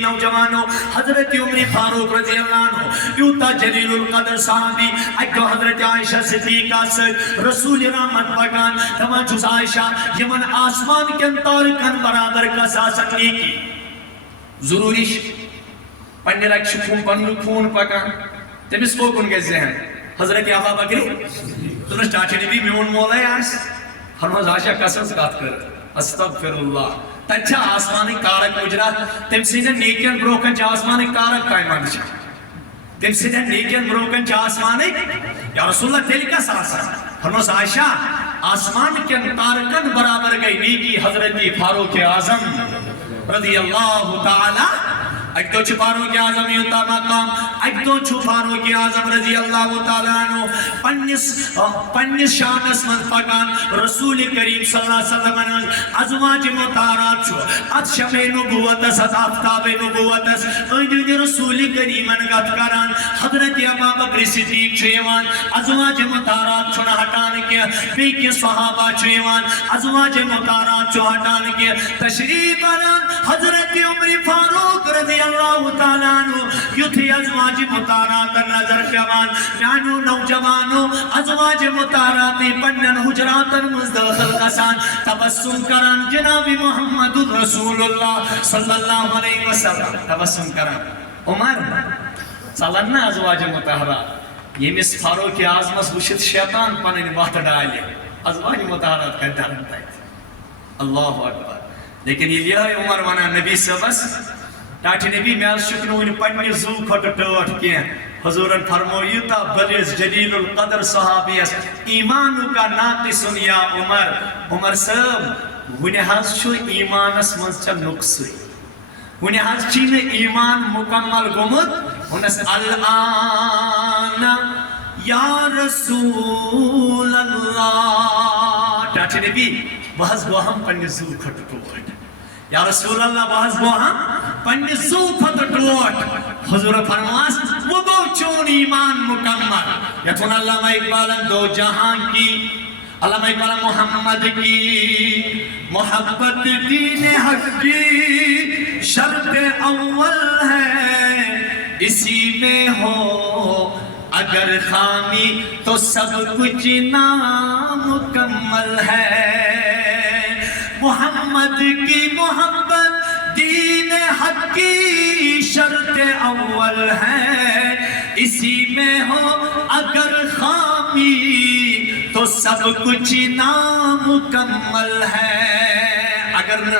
نوجوانو حضرت عمر فاروق رضی اللہ عنہ یوتا جلیل القدر صحابی اکو حضرت عائشہ صدیقہ سے رسول رحمت پکان تمام جز عائشہ یمن آسمان کے انتارکن برابر کا ساسکنی کی ضروریش پنڈے رکھ پنڈو خون پکان تمس کو کن گئے ذہن حضرت ابا بکر تمہیں چاچے نبی میون مولا آس فرماز عائشہ قسم بات کر استغفر اللہ تچھا آسمانی کارک اجرا تم سیدھے نیکن بروکن چا آسمانی کارک قائمان چا تم سیدھے نیکن بروکن چا آسمانی یا رسول اللہ تیلی کا ساسا فرماز عائشہ آسمان کے تارکن برابر گئی نیکی حضرت فاروق اعظم رضی اللہ تعالی ایک تو فاروق اعظم یوتا مقام ایک تو فاروق اعظم رضی اللہ تعالیٰ عنہ پنیس شانس من پکان رسول کریم صلی اللہ علیہ وسلم ازواج مطارات چھو ات شب نبوت ست آفتاب نبوت اند رسول کریم انگت کران حضرت ابا بکر صدیق چھویوان ازواج مطارات چھو نہ ہٹان کیا بیکی صحابہ چھویوان ازواج مطارات چھو ہٹان کیا تشریف آنان حضرت عمر فاروق رضی اللہ تعالیٰ عنہ یوتھی ازواج مطارات نظر پیوان جانو نوجوانو ازواج مطاراتی پنن حجرات مزدخل قسان تبسم کران جناب محمد رسول اللہ صلی اللہ علیہ وسلم تبسم کران عمر چلن ازواج مطارات یمس فاروق اعظمس وشت شیطان پنن وقت ڈالے ازواج مطارات کا درن تھا اللہ اکبر لیکن یہ عمر وانا نبی صبس ٹاٹھ نبی میں شکنون پنی زو کھٹ ٹوٹ کیا حضورن فرموئی تا بریز جلیل القدر صحابی اس ایمانو کا ناقص یا عمر عمر صاحب ونحاظ شو ایمان اس منزچا نقصی ونحاظ چین ایمان مکمل گمت ونس الان یا رسول اللہ ٹاٹھ نبی بہز گوہم پنی زو کھٹ ٹوٹ یا رسول اللہ بہز گوہم پنی زو کھٹ ٹوٹ حضور فرماس وہ گو چون ایمان مکمل یتون علامہ اقبالن دو جہان کی علامہ اقبالن محمد کی محبت دین حق کی شرط اول ہے اسی میں ہو اگر خامی تو سب کچھ نامکمل ہے محمد کی محبت دین حق کی شرط اول ہے اسی میں ہو اگر خامی تو سب کچھ نامکمل ہے اگر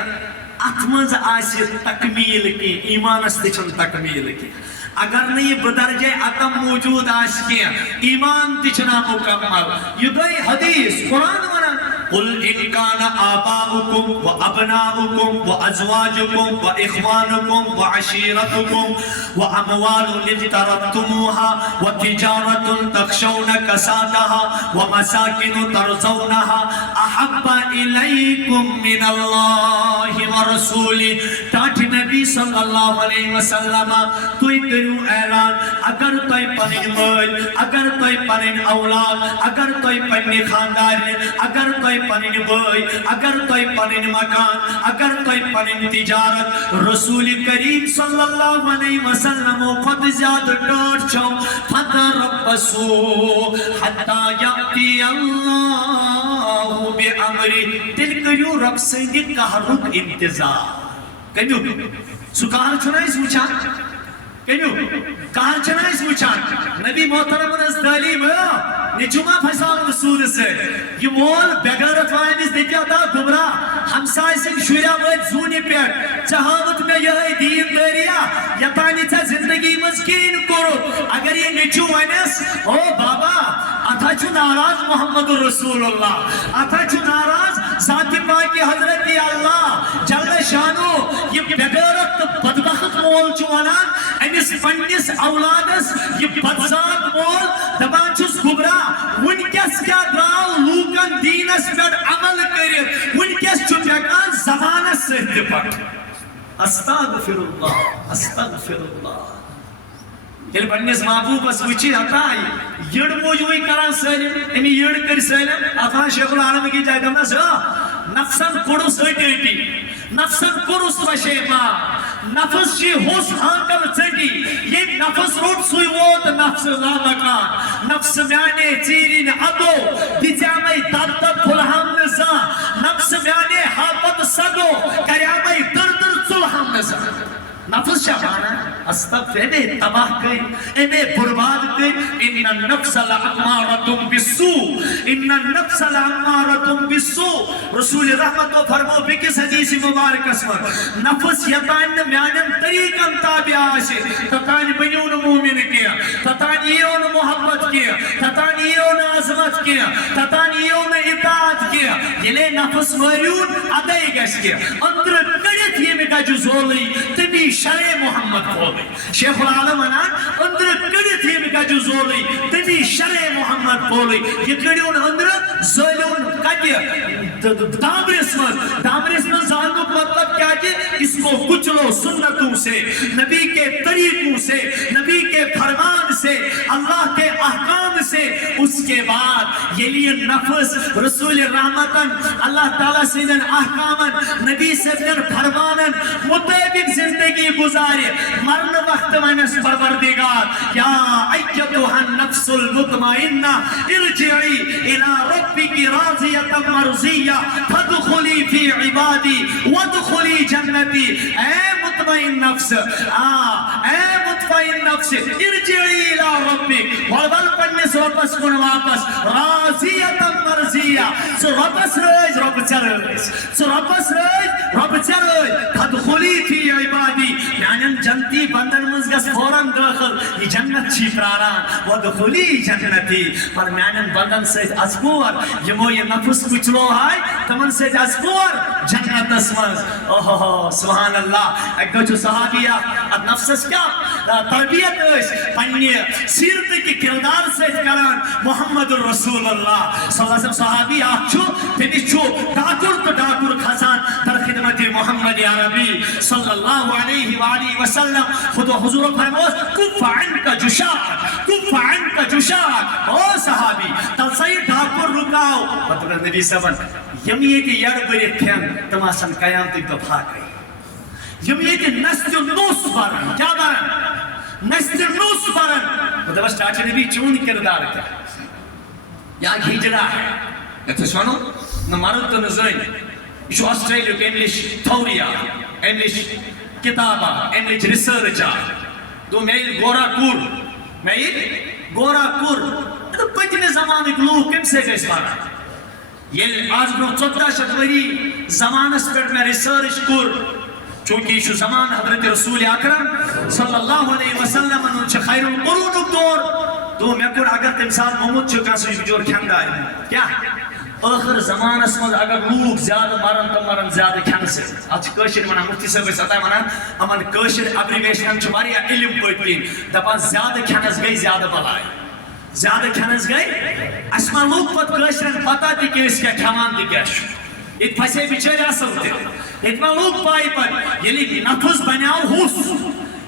اتمز آسی تکمیل کی ایمان استچن تکمیل کی اگر نہیں بدرجہ عدم موجود آشکی ایمان تچنا مکمل یہ گئی حدیث قرآن وانا قل ان کان آباؤکم و ابناؤکم و ازواجکم و اخوانکم و عشیرتکم و اموال لجتربتموها و تجارت تخشون کسادها و مساکن ترزونها احب الیکم من اللہ و رسولی تاٹھ نبی صلی اللہ علیہ وسلم توی کرو اعلان اگر توی پنن مال اگر توی پنن اولاد اگر توی پنن خاندار اگر توی پنن بھائی اگر توی پنن مکان اگر توی پنن تجارت رسول کریم صلی اللہ علیہ وسلم خود زیادہ ڈوٹ چھو فتربصوا حتی یأتی اللہ بعمری دل کریو رب سنگی کہرک انتظار کمیو سکار چھنا اس وچان کمیو کار چھنا اس وچان نبی محترم اس تعلیم نچما فیصال رسول سے یہ مول بغیرت وائنس دیکھا دا گمراہ ہمسائے سے شوریا وید زونی پیٹ چاہاوت میں یہ دین دریا یتانی تا زندگی مسکین کرو اگر یہ نچو وائنس او بابا اتھا چھو ناراض محمد رسول اللہ اتھا چھو ناراض ذات پاکی حضرت اللہ جل شانو یہ بغیرت بدبخت مول چوانان انس پنیس اولادس یہ بدزاد مول دبان چھس گمراہ ونکس کیا دراو لوکن دینس پر عمل کرے ونکس چھپیکان زمانس سے دپک استغفر اللہ یل پنیس محبوب اس وچی ہتائی یڑ موجوئی کران سالم امی یڑ کر سالم اتھا شیخ العالم کی جائے دمنا سا نفسن کڑس ایٹی نفسن کڑس وشیبا نفس چی ہوس ہانکل چٹی یہ نفس روٹ سوئی ووت نفس لامکان نفس میانے چیرین ادو دیجامئی دد پھلہم نزا نفس میانے حابت سگو کریامئی در در چلہم نزا نفس شبانا استغفر اے تباہ کئی اے برباد کئی ان النفس لامارۃ بالسوء ان النفس لامارۃ بالسوء رسول رحمت و فرمو بکس حدیث مبارک اسمت نفس یتان میانن طریقن تابع آشے تتان بنیون مومن کیا تتان ایون محبت کیا تتان ایون عظمت کیا تتان ایون اطاعت کیا یلے نفس وریون ادائی گش کیا اندر کڑت یہ مگا جو زولی تبی شرع محمد کھولے شیخ العالم انان اندر کڑت یہ مگا جو زولی تبی شرع محمد کھولے یہ کڑیون اندر زولیون کڑی دامرس من زانو مطلب کیا کہ اس کو کچلو سنتوں سے نبی کے طریقوں سے نبی کے فرمان سے اللہ کے احکام سے اس کے بعد یہ لیے نفس رسول رحمتن اللہ تعالیٰ سے دن احکامن نبی سے دن فرمانن مطابق زندگی گزارے مرن وقت منس پروردگار یا ایتها النفس المطمئنہ ارجعی الى ربک راضیتا مرضیہ فادخلی فی عبادی وادخلی جنتی اے مطمئن نفس اے مطمئن نفس ارجعی الى ربک والبل پڑھنے سے ربس کن واپس راضیتا مرضیہ سو ربس رج رب چرج سو ربس رج رب چرج فادخلی فی عبادی یعنی جنتی بندن مزگس فوراً داخل یہ جنت چی پراران وادخلی جنتی پر میانن بندن سید ازگور یمو یہ نفس کچلو ہے تمن سید ازگور جنت اسمز اوہ سبحان اللہ ایک دو جو صحابیہ اد نفسس کیا تربیت اس پنی سیرت کی کردار سے کران محمد الرسول اللہ صلی اللہ علیہ وسلم صحابی آپ چھو تیمی چھو ڈاکر تو ڈاکر خزان در خدمت محمد عربی صلی اللہ علیہ وآلہ وسلم خود و حضور فرموز کف عنک جشاک او صحابی تلسائی ڈاکر رکاو مطلب نبی سبن یمیتی یڑ بری پھین تماسن قیامتی تو بھاگ گئی یمیتی نسل نوس بارن کیا بارن نسل نوس بارن مطلب اسٹاچ نبی چون کردار کیا یا ہجرہ ہے اتسوانو نمارد تو نزوین ایشو آسٹریلیو کے انگلیش تھوریا انگلیش کتابہ انگلیش ریسرچا دو میل گورا کور تو پتنے زمانے کے لوگ کم سے گئے سوارا یہ آج برو 14 شتوری زمانس پر میں ریسرچ کور چونکہ ایشو زمان حضرت رسول اکرم صلی اللہ علیہ وسلم انہوں خیر القرون دور تو میں کور اگر تمثال محمد چکا سے جور کھند آئے کیا آخر زمان اسمد اگر لوگ زیادہ مرن تو مرن زیادہ کھن سے آج کشر منا مفتی صاحب ستا منا امن کشر ابریویشن چھواری علم پوٹین دپا زیادہ کھنس گئی زیادہ بلائے زیادہ کھنس گئی اسما لوگ پت کشرن پتا تی کہ اس کا کھمان دی کیا شو ات پھسے بچے اصل تے اتنا لوگ پائی پر یلی نفس بنیاو حس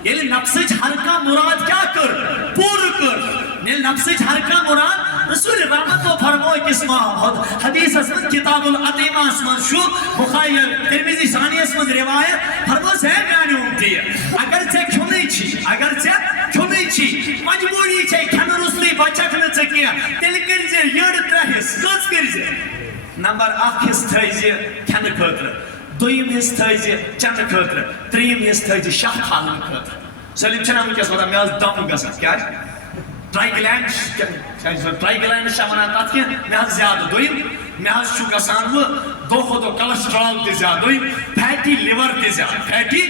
یلی نفسج ہر کا مراد کیا کر پور کر یلی نفسج ہر کا مراد رسول رحمت و فرموئی کس حدیث اسمد کتاب العظیمہ اسمد شو بخاری ترمیزی ثانی اسمد روایت فرمو سے میانی امتی ہے اگرچہ کھنی چھی مجبوری چھے کھن رسلی بچک نہ چکیا تل کرزے یڑ ترہس کس کرزے نمبر 1 حص تھائیزے کھن خطر دویم حص تھائیزے چند خطر تریم حص تھائیزے شاہ خالن خطر سلیم چھنا ہمیں کیا سودا میں آز دم گسا کیا ہے ٹرائیگلینڈ شامنان تات کیا میں آز زیادہ دویم میں آز چھو گسان وہ دو خودو کلسٹرال تی زیادہ دویم فیٹی لیور تی زیادہ فیٹی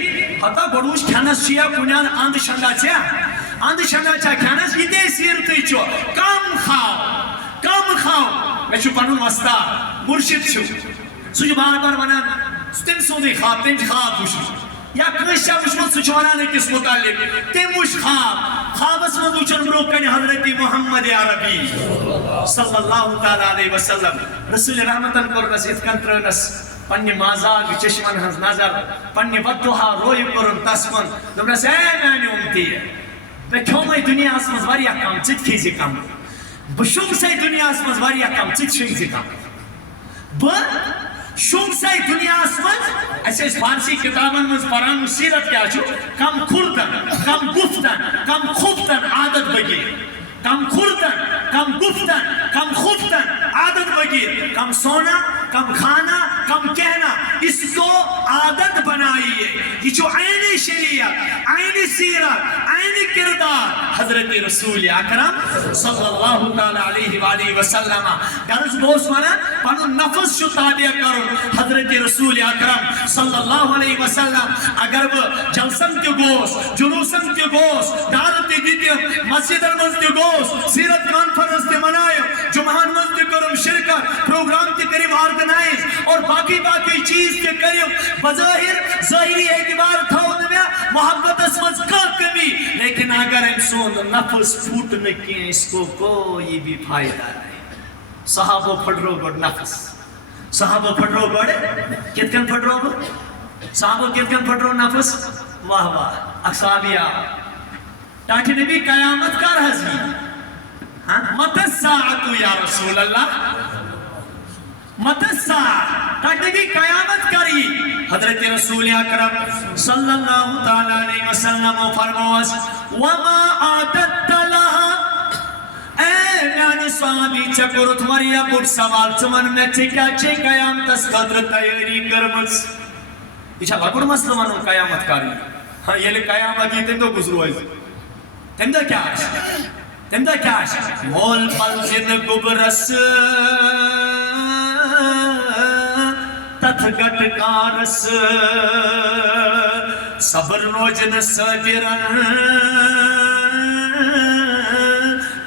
حتی گروش کھنس چیا کنیان آند شنگا چیا کھنس یہ دے سیرتی چو کم خواہ میں چھو پنون وستا مرشد چھو سو بار بار ونان تم سوندی خواب تم خواب وشو یا کنشا وشمت سو چوانانے کس متعلق تم وش خواب اس میں دوچن بروکنی حضرت محمد عربی صلی اللہ تعالیٰ علیہ وسلم رسول رحمتن کرنس اتکنترنس پنی مازاگ چشمن ہنز نظر پنی ودوہا روی کرن تسمن دمرس اے معنی امتی ہے بے کیوں میں دنیا اسمز واریا کام چت کھیزی کام بشنگ سے دنیا اسمز واریا کام چت شنگزی کام شنگ سے دنیا اسمز ایسے اس فارسی کتابن مز پران سیرت کیا چھو کم کھردن کم گفتن کم خوفتن عادت بگیر کم کھردن کم گفتن کم خوفتن عادت بگیر کم سونا کم کھانا کم کہنا اس کو عادت بنا بنائیے. یہ جو عین شریعت، عین سیرت، عین کردار حضرت رسول اکرم صلی اللہ تعالی علیہ وآلہ وسلم. غرض بوس ونان پنن نفس چھُ تابع کرن حضرت رسول اکرم صلی اللہ علیہ وسلم. اگر بہ جلسن تہ گوس، جلوسن تہ گوس، دعوت تہ دتم، مسجدن منٛز تہ گوس، سیرت کانفرنس تہ منایو، جمعہن منٛز تہ کرم شرکت، پروگرام تہ کرم آرگنائز اور باقی چیز تہ کرم. بظاہر ظاہری اعتبار تھو نہ مےٚ محبتس منٛز کانٛہہ کمی، لیکن اگر أمۍ سُنٛد نفس پھوٹ نہ کینٛہہ اس کو کوئی بھی فائدہ نہیں. صحابو پھٹرو گۄڈٕ نفس، صحابو پھٹرو گۄڈٕ کِتھ کٔنۍ پھٹرو بہٕ؟ صحابو کِتھ کٔنۍ پھٹرو نفس؟ واہ واہ اکھ صحابی آو، ٹاٹھِ نبی قیامت کر حظ یی؟ متى الساعة یا رسول اللہ؟ متى الساعة؟ ٹاٹھِ نبی قیامت کر یی؟ حضرت رسول اکرم صلی اللہ تعالی علیہ وسلم فرموس وما عادت لها. اے میانی صحابی ژےٚ کوٚرُتھ واریاہ بوٚڑ سوال، ژٕ وَن مےٚ ژےٚ کیٛاہ چھے قیامتس خٲطرٕ تیٲری کٔرمٕژ؟ یہ چھا لۄکُٹ مسلہٕ ونُن قیامت کر یی؟ ییٚلہِ قیامت یی تَمہِ دۄہ کُس روزِ؟ تَمہِ دۄہ کیٛاہ آسہِ؟ تَمہِ دۄہ کیٛاہ آسہِ؟ مول پلزِ نہٕ گوٚبرس تتھ گٹکارس، صبر روزِ نہٕ صٲبِرن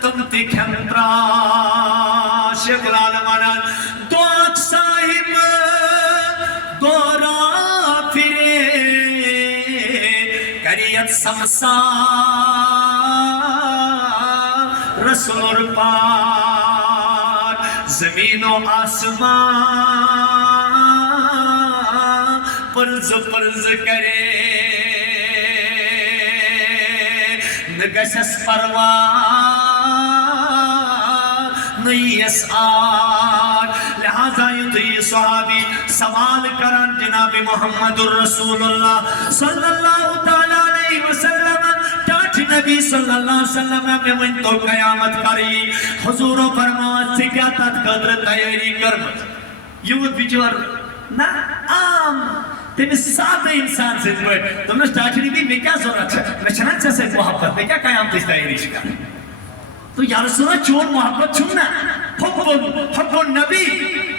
تِم تہِ کھٮ۪ن ترٛاش. غلال ونان دۄکھ صاحب دورا پھرے کریت سمسا رسول پاک زمین و آسمان پرز پرز کرے نہ گژھٮ۪س پرواہ نہ یِیَس آر. لہذا یُتھُے صحابی سوال کران جناب محمد الرسول اللہ صلی اللہ تعالیٰ علیہ وسلم، ٹاٹھِ نبی صلی اللہ علیہ وسلم مےٚ ؤنۍتو قیامت کر یی؟ حضورو فرموو ژےٚ کیٛاہ تتھ خٲطرٕ تیٲری کٔرمٕژ؟ یوٗت بِچور نہ عام تٔمِس سادٕ اِنسان سٕنٛدۍ پٲٹھۍ دوٚپنَس ٹاٹھِ نبی مےٚ کیٛاہ ضروٗرت چھےٚ؟ مےٚ چھَنا ژےٚ سۭتۍ محبت، مےٚ کیٛاہ قیامتٕچ تیٲری چھِ کَرٕنۍ؟ تو یا رسول اللہ چون محبت چھُم نا حب النبی،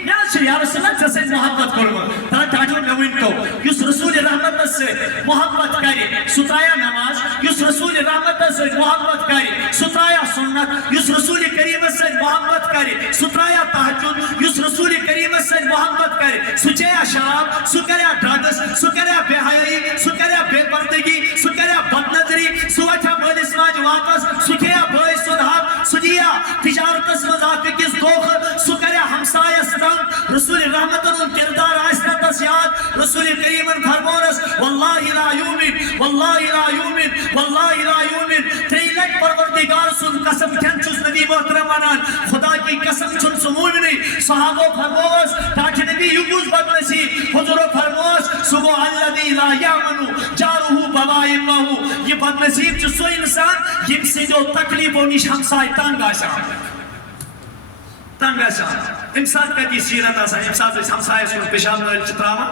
مےٚ حظ چھُ یا رسول اللہ ژےٚ سۭتۍ محبت کوٚرمُت. ٹاٹھو مےٚ ؤنۍتو یُس رسول رحمتس سۭتۍ محبت کرِ سُہ ترٛایا نماز، یُس رسول رحمتس سۭتۍ محبت کرِ سُہ ترٛایا سنت، یُس رسول کریٖمس سۭتۍ محبت کرِ سُہ ترٛایا تہجد، یُس رسول کریٖمس سۭتۍ محبت کرِ سُہ چیٚیا شراب، سُہ کریا ڈرگس، سُہ کریا بے حیٲیی، سُہ کریا بے پردگی، سُہ کریا بد نظری، سُہ وتھیا مٲلِس ماجہِ واپس، سُہ کھیٚیا بٲے سُنٛد حق، سُہ دِیا تجارتس منٛز اکھ أکِس دھوکہٕ، سُہ کریا ہمسایس تنگ. رسول رحمتن ہُنٛد کردار آسہِ نا تس یاد؟ رسول کریٖمن فرمونس واللہ لا یومن، واللہ لا یومن، واللہ لا یومن. ترٛیٚیہِ لٹہِ پروردگار سُنٛد قسم کھٮ۪ن چھُس نبی محترم ونان، خدا کی قسم چھُنہٕ سُہ موٗمنٕے. صحابو فرموس ٹاٹھِ نبی یہِ کُس بدنصیب؟ حضورو فرموس سُہ گوٚو الذی لا یامنُ جارُہُ بوائقہ. یہِ بدنصیب چھُ سُہ اِنسان ییٚمہِ سٕنٛدیو تکلیفو نِش ہمساے تنگ آسان، تنگ آسان. اَمہِ ساتہٕ کتہِ یہِ سیٖرت آسان؟ ییٚمہِ ساتہٕ أسۍ ہمسایس کُن پِشاب نٲلۍ چھِ تراوان،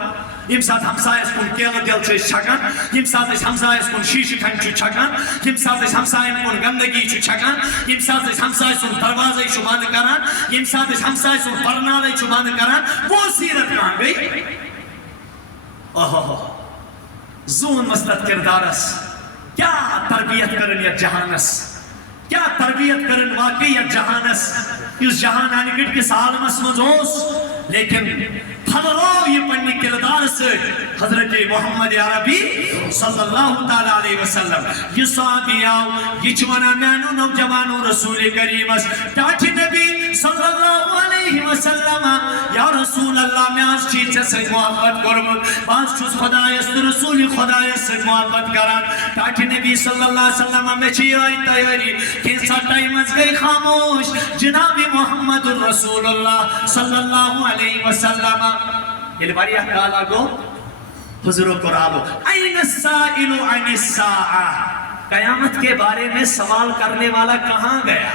ییٚمہِ ساتہٕ ہمسایس کُن کیلہٕ دِل چھِ أسۍ چھکان، ییٚمہِ ساتہٕ أسۍ ہمسایس کُن شیٖشہٕ کھنہِ چھِ چھکان، ییٚمہِ ساتہٕ أسۍ ہمساین کُن گنٛدگی چھِ چھکان، ییٚمہِ ساتہٕ أسۍ ہمساے سُنٛد دروازے چھُ بنٛد کران، ییٚمہِ ساتہٕ أسۍ ہمساے سُنٛد برنالے چھُ بنٛد کران، وہ سیٖرت کہاں گٔے؟ اوہو زون مستت کردارس کیا تربیت کرن یتھ جہانس، کیا تربیت کرن واقعی یتھ جہانس یُس جہان انہِ گٔٹۍ کِس عالمس منٛز اوس، لیکن پھلرو یہ پننہِ کردار سۭتۍ حضرت محمد عربی صلی اللہ تعالیٰ علیہ وسلم. یہ صحابی آو، یہ چھُ ونان میانو نوجوانو رسول کریمس ٹاٹھِ نبی صلی اللہ علیہ وسلم یا رسول اللہ مےٚ حظ چھُے ژےٚ سۭتۍ محبت کوٚرمُت، بہٕ حظ چھُس خۄدایس تہٕ رسول خۄدایس سۭتۍ محبت کران. ٹاٹھِ نبی صلی اللہ علیہ وسلم مےٚ چھِ یِہوٚے تیٲری. کینٛژھا ٹایمس گٔے خاموش. جناب محمد رسول اللہ صلی اللہ علیہ وسلم ییٚلہِ واریاہ کالا گوٚو حضورو کوٚر آبو این السائل عن الساعہ، قیامت کے بارے میں سوال کرنے والا کہاں گیا؟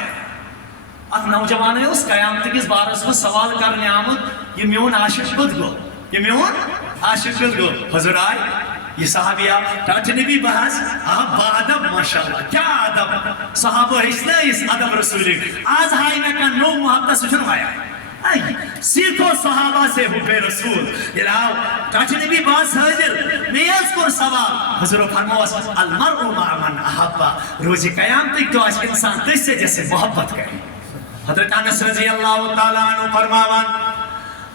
اکھ نوجوان اوس قیامت کس بارس منٛز سوال کرنے آمُت، یہِ میون عاشق کوٚت گوٚو؟ یہِ میون عاشق گو حضور آئے یہ صحابیہ ڈاکٹر نبی بحث آپ با ادب ماشاءاللہ کیا ادب صحابہ حسنہ اس ادب رسول آج ہائی میں کا نو محبت سجن آیا سیکھو صحابہ سے حب رسول یلاو ڈاکٹر نبی بحث حاضر میں اذکر سوال حضور فرمواس المرء مع من احبا روز قیام تک تو آج انسان تجھ سے جیسے محبت کرے حضرت انس رضی اللہ تعالیٰ عنہ فرماوان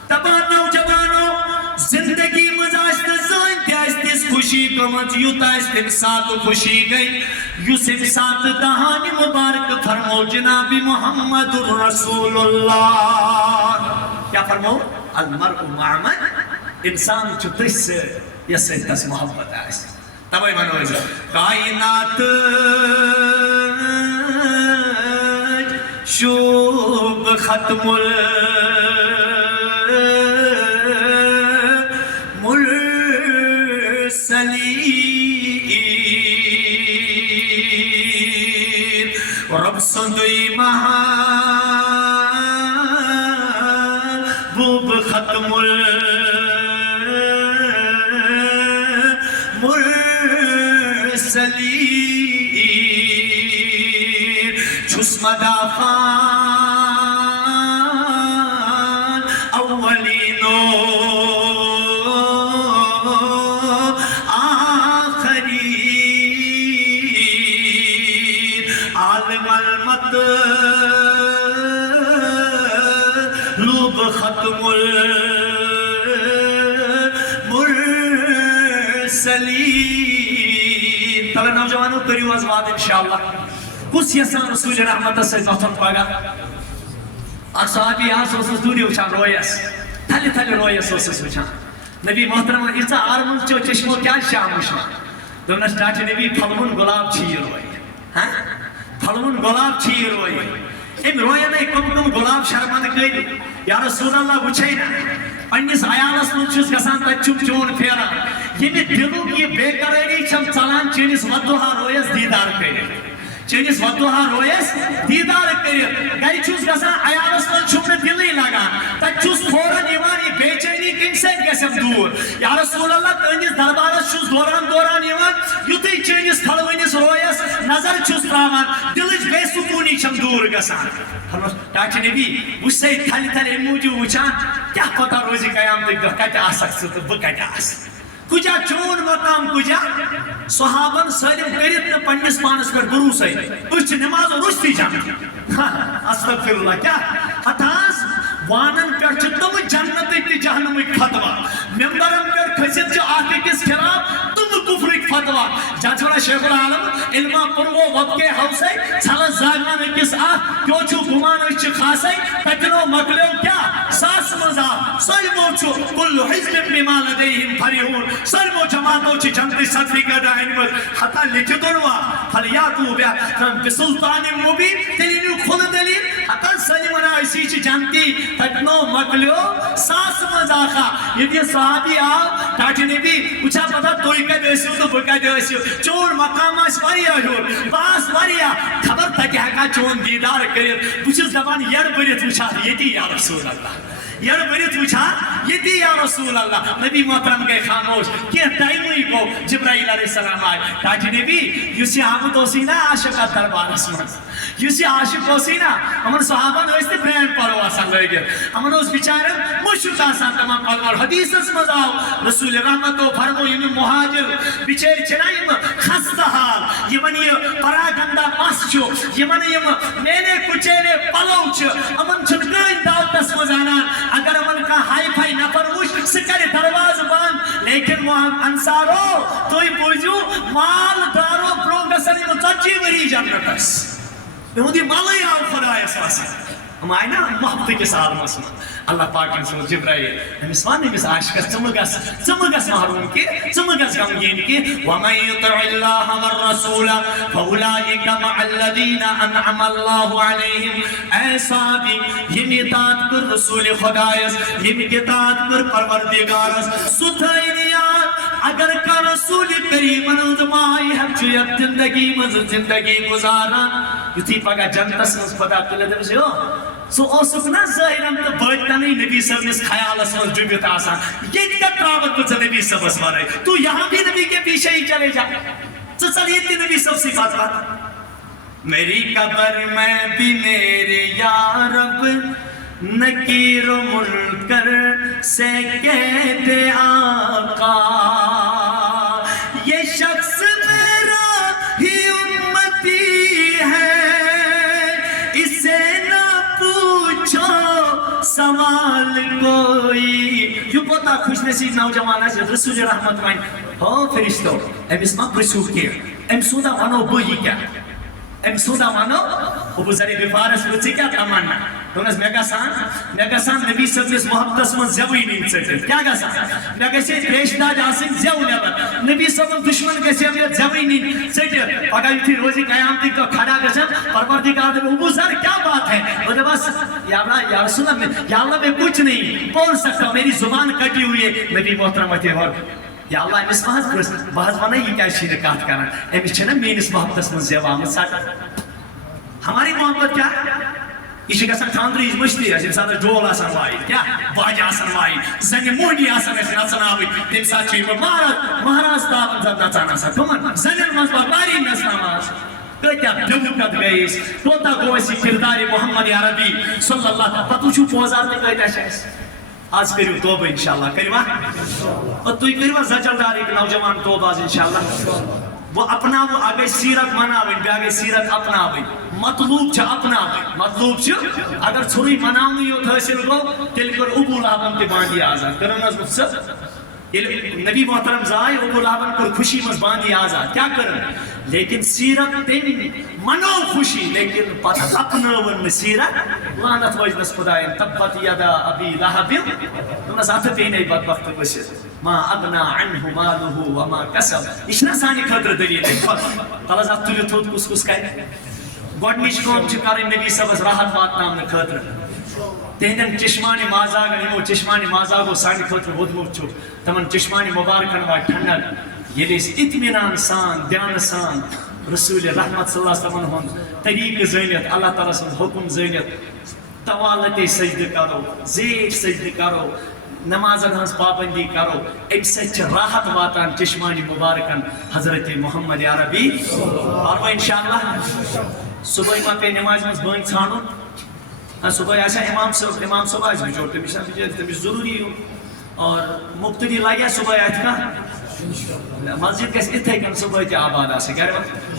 تمام نوجوانوں زندگی مزاشت زائن تیستیس خوشی کمت یوتا استم ساتھ خوشی گئی یوسف ساتھ دہانی مبارک فرمو جناب محمد رسول اللہ کیا فرمو المرء مع من انسان چھتش سے یسے تس محبت آئیس تبائی منوز کائنات شوب ختم رب صدوی محبوب ختم المرسلین چھس مدافعان اولینو لوب ختم المرسلین تبا نوجوانوں کریو ازواد انشاءاللہ کس یسان رسول رحمت سے نوتن پاگا اور صحابی آس روسس دوری وچان رویس تھلی تھلی رویس روسس وچان نبی محترم ایسا آرمون چو چشمو کیا شام وشان دونس ڈاچے نبی پھلون گلاب چھی روئی پھلون گلاب چھی روئی ام رویا نے کم گلاب شرمند گئی یا رسول اللہ وچھے نا پنیس آیالس منچوس گسان تچوب چون پھیرا یہ میں دلوں کی بے قراری چم چلان چینس ودوہا رویس دیدار کری چینس ودوہا رویس دیدار کری گئی چوس گسان آیالس منچوب نے دل ہی لگا تچوس فوراں ایوانی بے چینی کنسن گسم دور یا رسول اللہ تنیس دربارس چوس دوران ایوان یوتی چینس پھلونیس رویس نظر چوس رامان دلش بے سکونی چم دور گسان ڈاکٹر نبی اس سے تھلی تھلی موجود وچان کیا پتا روزی قیام تک کتے آسکتے تو بکتے آسکتے کجا چون مقام کجا صحابن سالم کرت نہ پنیس پانس پر بروسے اس نماز رشتی جان استغفر اللہ کیا ہتاس وانن پر تم جنت تی جہنم فتوا ممبرن پر کھسیت چ آکے کس خلاف تم کفر فتوا جاچوڑا شیخ العالم علما پرو وقت کے حوصے چھلا زاگان کس آ کیوں چھو گمان چ خاصے تکنو مکلیو کیا ساس مزا سلمو چھو کل حزب بما لدیہم فرحون سلمو جماعتو چ جنتی صدفی گدا انمت حتی لکھ دنوا فلیاتو بیا بسلطان مبین تلینو خود دلیل حتی سلمنا اسی چ جنتی تکنو مکلیو ساس مزا خا یہ صحابی آو ڈاکٹر نبی پوچھا پتا توئی کا دیسیو تو بکا دیسیو چون مقام آس واریا ہور باس واریا خبر تک ہکا چون دیدار کرت پوچھو زبان یر بریت وچھا یتی یا رسول اللہ یر بریت وچھا یتی یا رسول اللہ نبی محترم گئے خاموش کیا ٹائموئی کو جبرائیل علیہ السلام آئے ڈاکٹر نبی یوسی حامد ہوسینا عاشقہ دربار اسمان یوسی عاشق ہوسینا ہمن صحابہ نوستے برینڈ پارو آسان لئے گئے ہمن اس بیچارن مشروط آسان تمام پالوار حدیث اس مزاو رسول رحمت و فرمو یعنی مہاجر بیچار چنائیم خستہ حال یہ من یہ پراگندہ مس چھو یہ من یہ مینے کچھے پلو چھو امن چھنگائن داوت اس مزانان اگر امن کا ہائی پھائی نفر وش سکر درواز بان لیکن وہاں انسارو توی بوجو مال دارو پروگسنی متجی وری جنتس بہودی مالی آو خدای اساسی ہم آئے نا محبت کے ساتھ مسئلہ اللہ پاک انسان جبرائیل ہم اسوانی بس عاشقس چمگس محروم کی چمگس غمگین کی وَمَن يُطِعِ اللَّهَ وَالرَّسُولَ فَأُولَئِكَ مَعَ الَّذِينَ أَنْعَمَ اللَّهُ عَلَيْهِمْ اے صحابی یہ اطاعت کر رسول خدایس یہ اطاعت کر پروردگارس ستھائنیات اگر کا رسول کریم انزمائی ہم چویت زندگی گزارا یتی پاگا جنتس مز پدا کلے دے بسیو سو اوسکنا ظاہرن تو بٲتنٕے نبی صبنس خیالس منٛز ڈُبِتھ آسان ییٚتہِ کتھ ترٛاوَتھ بہٕ ژٕ نبی صبس ورٲے تو یہاں بھی نبی کے پیچھے ہی چلے جا ژٕ ژل ییٚتہِ تہِ نبی صب سی پتہٕ میری قبر میں بھی میرے یا رب نکیر و منکر سے کہتے آقا یہ شخص میرا ہی امتی ہے اسے نہ پوچھو سوال کوئی یوں کوتاہ خوش نصیب نوجوان آسہِ رسول رحمت وَنہِ ہو فرشتو أمِس ما پرٛژھِو کینٛہہ أمۍ سُنٛدا وَنو بہٕ یہِ کیٛاہ أمۍ سُنٛدا وَنو ابو ذر غفارس ژٕ کیٛاہ تمنا دوٚپنس مےٚ گژھان نبی صٲبنِس محبتس منٛز زٮ۪وٕنی ژٔٹِتھ کیٛاہ گژھان مےٚ گژھِ ہے تریشہِ داج آسٕنۍ زٮ۪و نٮ۪بر نبی صٲبُن دُشمن گژھِ ہے مےٚ زٮ۪وٕنی ژٔٹِتھ پگاہ یُتھُے روزِ قیامتٕکۍ دۄہ کھڑا گژھن پروردگار دَپہِ ابو ذر کیا بات ہے وہ بس یا رسول اللہ میں کچھ نہیں بول سکتا میری زبان کٹی ہوئی ہے نبی محترم اتھے اور یا اللہ أمِس ما حظ پرٛژھ بہٕ حظ وَنَے یہِ کیٛازِ چھِ نہٕ کَتھ کران أمِس چھِنہ میٲنِس محبتس منٛز زٮ۪و آمٕژ ہماری محبت کیا یہ چھِ گژھان خانٛدرٕچ مٔشتی اَسہِ ییٚمہِ ساتہٕ أسۍ ڈول آسان وایِنۍ کیٛاہ باجہِ آسان وایِنۍ زَنہِ موہنی آسان اَسہِ نژناوٕنۍ تَمہِ ساتہٕ چھِ یِم مہراز تاون زن نژان آسان کٕمن زَنٮ۪ن منٛز باری نژناوان کۭتیاہ ڈُبکت گٔے أسۍ کوتاہ گوٚو اَسہِ یہِ کِردارِ محمد عربی صلی اللہ پتہٕ وٕچھِو پوزار تہِ کۭتیاہ چھِ اَسہِ آج کٔرِو توبہٕ اِنشاءاللہ کٔرِوا تُہۍ کٔرِوا زجل دارٕکۍ نوجوان توبہٕ آز اِنشاءاللہ وہ اپناو اگے سیرت مناوٕنۍ بیٚیہِ گٔے سیرت اپناوٕنۍ مطلوب چھِ اپناوٕنۍ مطلوب چھِ اگر ژھوٚرُے مناونٕے یوت حٲصِل گوٚو تیٚلہِ کٔر ابو لہبن تہِ باندی آزاد کٔرٕن حظ مُفسر ییٚلہِ نبی محترم زاے ابو لہبن کٔر خوشی منٛز باندی آزاد کیٛاہ کٔرٕن لیکن سیرت تٔمۍ منو خوشی لیکن پتہٕ اپنٲوٕن نہٕ سیرت لعنت وجنس خۄداین تبت یدا ابی لہب دوٚپنس اتھٕ پیٚیہِ نے بدبخت ؤسِتھ ما اغنا عنہ مالہ وما کسب یہ چھُنہ سانہِ خٲطرٕ دلیٖل تل حظ اتھ تُلِتھ تھوٚد کُس کُس کرِ گۄڈنِچ کٲم چھِ کرٕنۍ نبی صٲبس راحت واتناونہٕ خٲطرٕ تہنٛدٮ۪ن چشمانہِ مازاگن یِمو چشمانہِ مازاگو سانہِ خٲطرٕ ووٚدمُت چھُ تِمن چشمانہِ مُبارکن واتہِ ٹھنڈک ییٚلہِ أسۍ اطمینان سان دیانہٕ سان رسول رحمت صلی اللہ علیہ وسلم ہُنٛد طریٖقہٕ زٲنِتھ اللہ تعالیٰ سُنٛد حُکُم زٲنِتھ طوالتے سجدٕ کرو زیٖٹھ سجدٕ کرو نمازن ہنٛز پابندی کرو امہِ سۭتۍ چھِ راحت واتان چشمانہِ مُبارکن حضرت محمد عربی پرو انشاءاللہ صبحٲے ما پیٚیہِ نمازِ منٛز بٲنۍ ژھانڈُن صبحٲے آسیا امام صٲب آسہِ بِچور تٔمِس چھا بِچٲرِس تٔمِس چھُ ضروٗری یُن اور مُفتٔری لگیا صبحٲے اتہِ کانٛہہ مسجد گژھِ یِتھٕے کٔنۍ صبحٲے تہِ آباد آسٕنۍ گرِ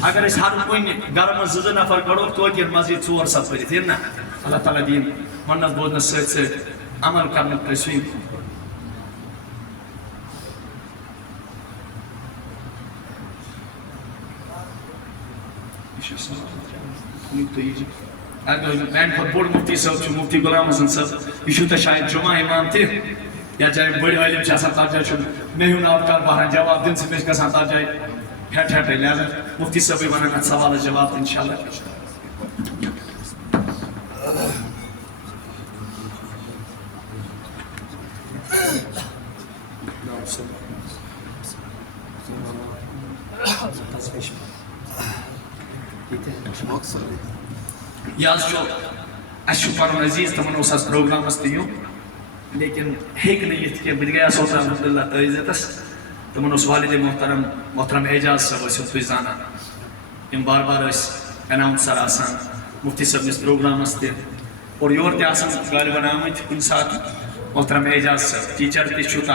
اگر أسۍ ہر کُنہِ گرٕ منٛز 2 نفر کڑو توتہِ یِن مسجد 4 صف کٔرِتھ یِن نا اللہ تعالیٰ دِیِن وننس بوزنس سۭتۍ سۭتۍ عمل کرنُک توفیٖق میانہِ کھۄتہٕ بوٚڑ مُفتی صٲب چھُ مُفتی غلام حسن صٲب یہِ چھُو تۄہہِ شاید جمعہ اِمام تہِ یتھ جایہِ بٔڑۍ عٲلِم چھِ آسان تتھ جایہِ چھُنہٕ مےٚ ہیوٗ ناوکار بہران جواب دِنہٕ سۭتۍ مےٚ چھِ گژھان تتھ جایہِ ہٮ۪ٹھ ہٮ۪ٹھٕے لہذا مُفتی صٲبٕے ونن اتھ سوالس جواب تہٕ انشاءاللہ یہ حظ چھُ اَسہِ چھُ پنُن عزیٖز تِمن اوس حظ پروگرامس تہِ یُن لیکن ہیٚکہِ نہٕ یِتھ کینٛہہ بہٕ تہِ گٔیاس اوترٕ الحمدُاللہ تعزیتس تِمن اوس والدِ محترم اعجاز صٲب ٲسِو تُہۍ زانان یِم بار بار ٲسۍ اناونسر آسان مُفتی صٲبنِس پروگرامس تہِ اور یورٕ تہِ آسان غٲلبن آمٕتۍ کُنہِ ساتہٕ محترم اعجاز صٲب ٹیٖچر تہِ چھُ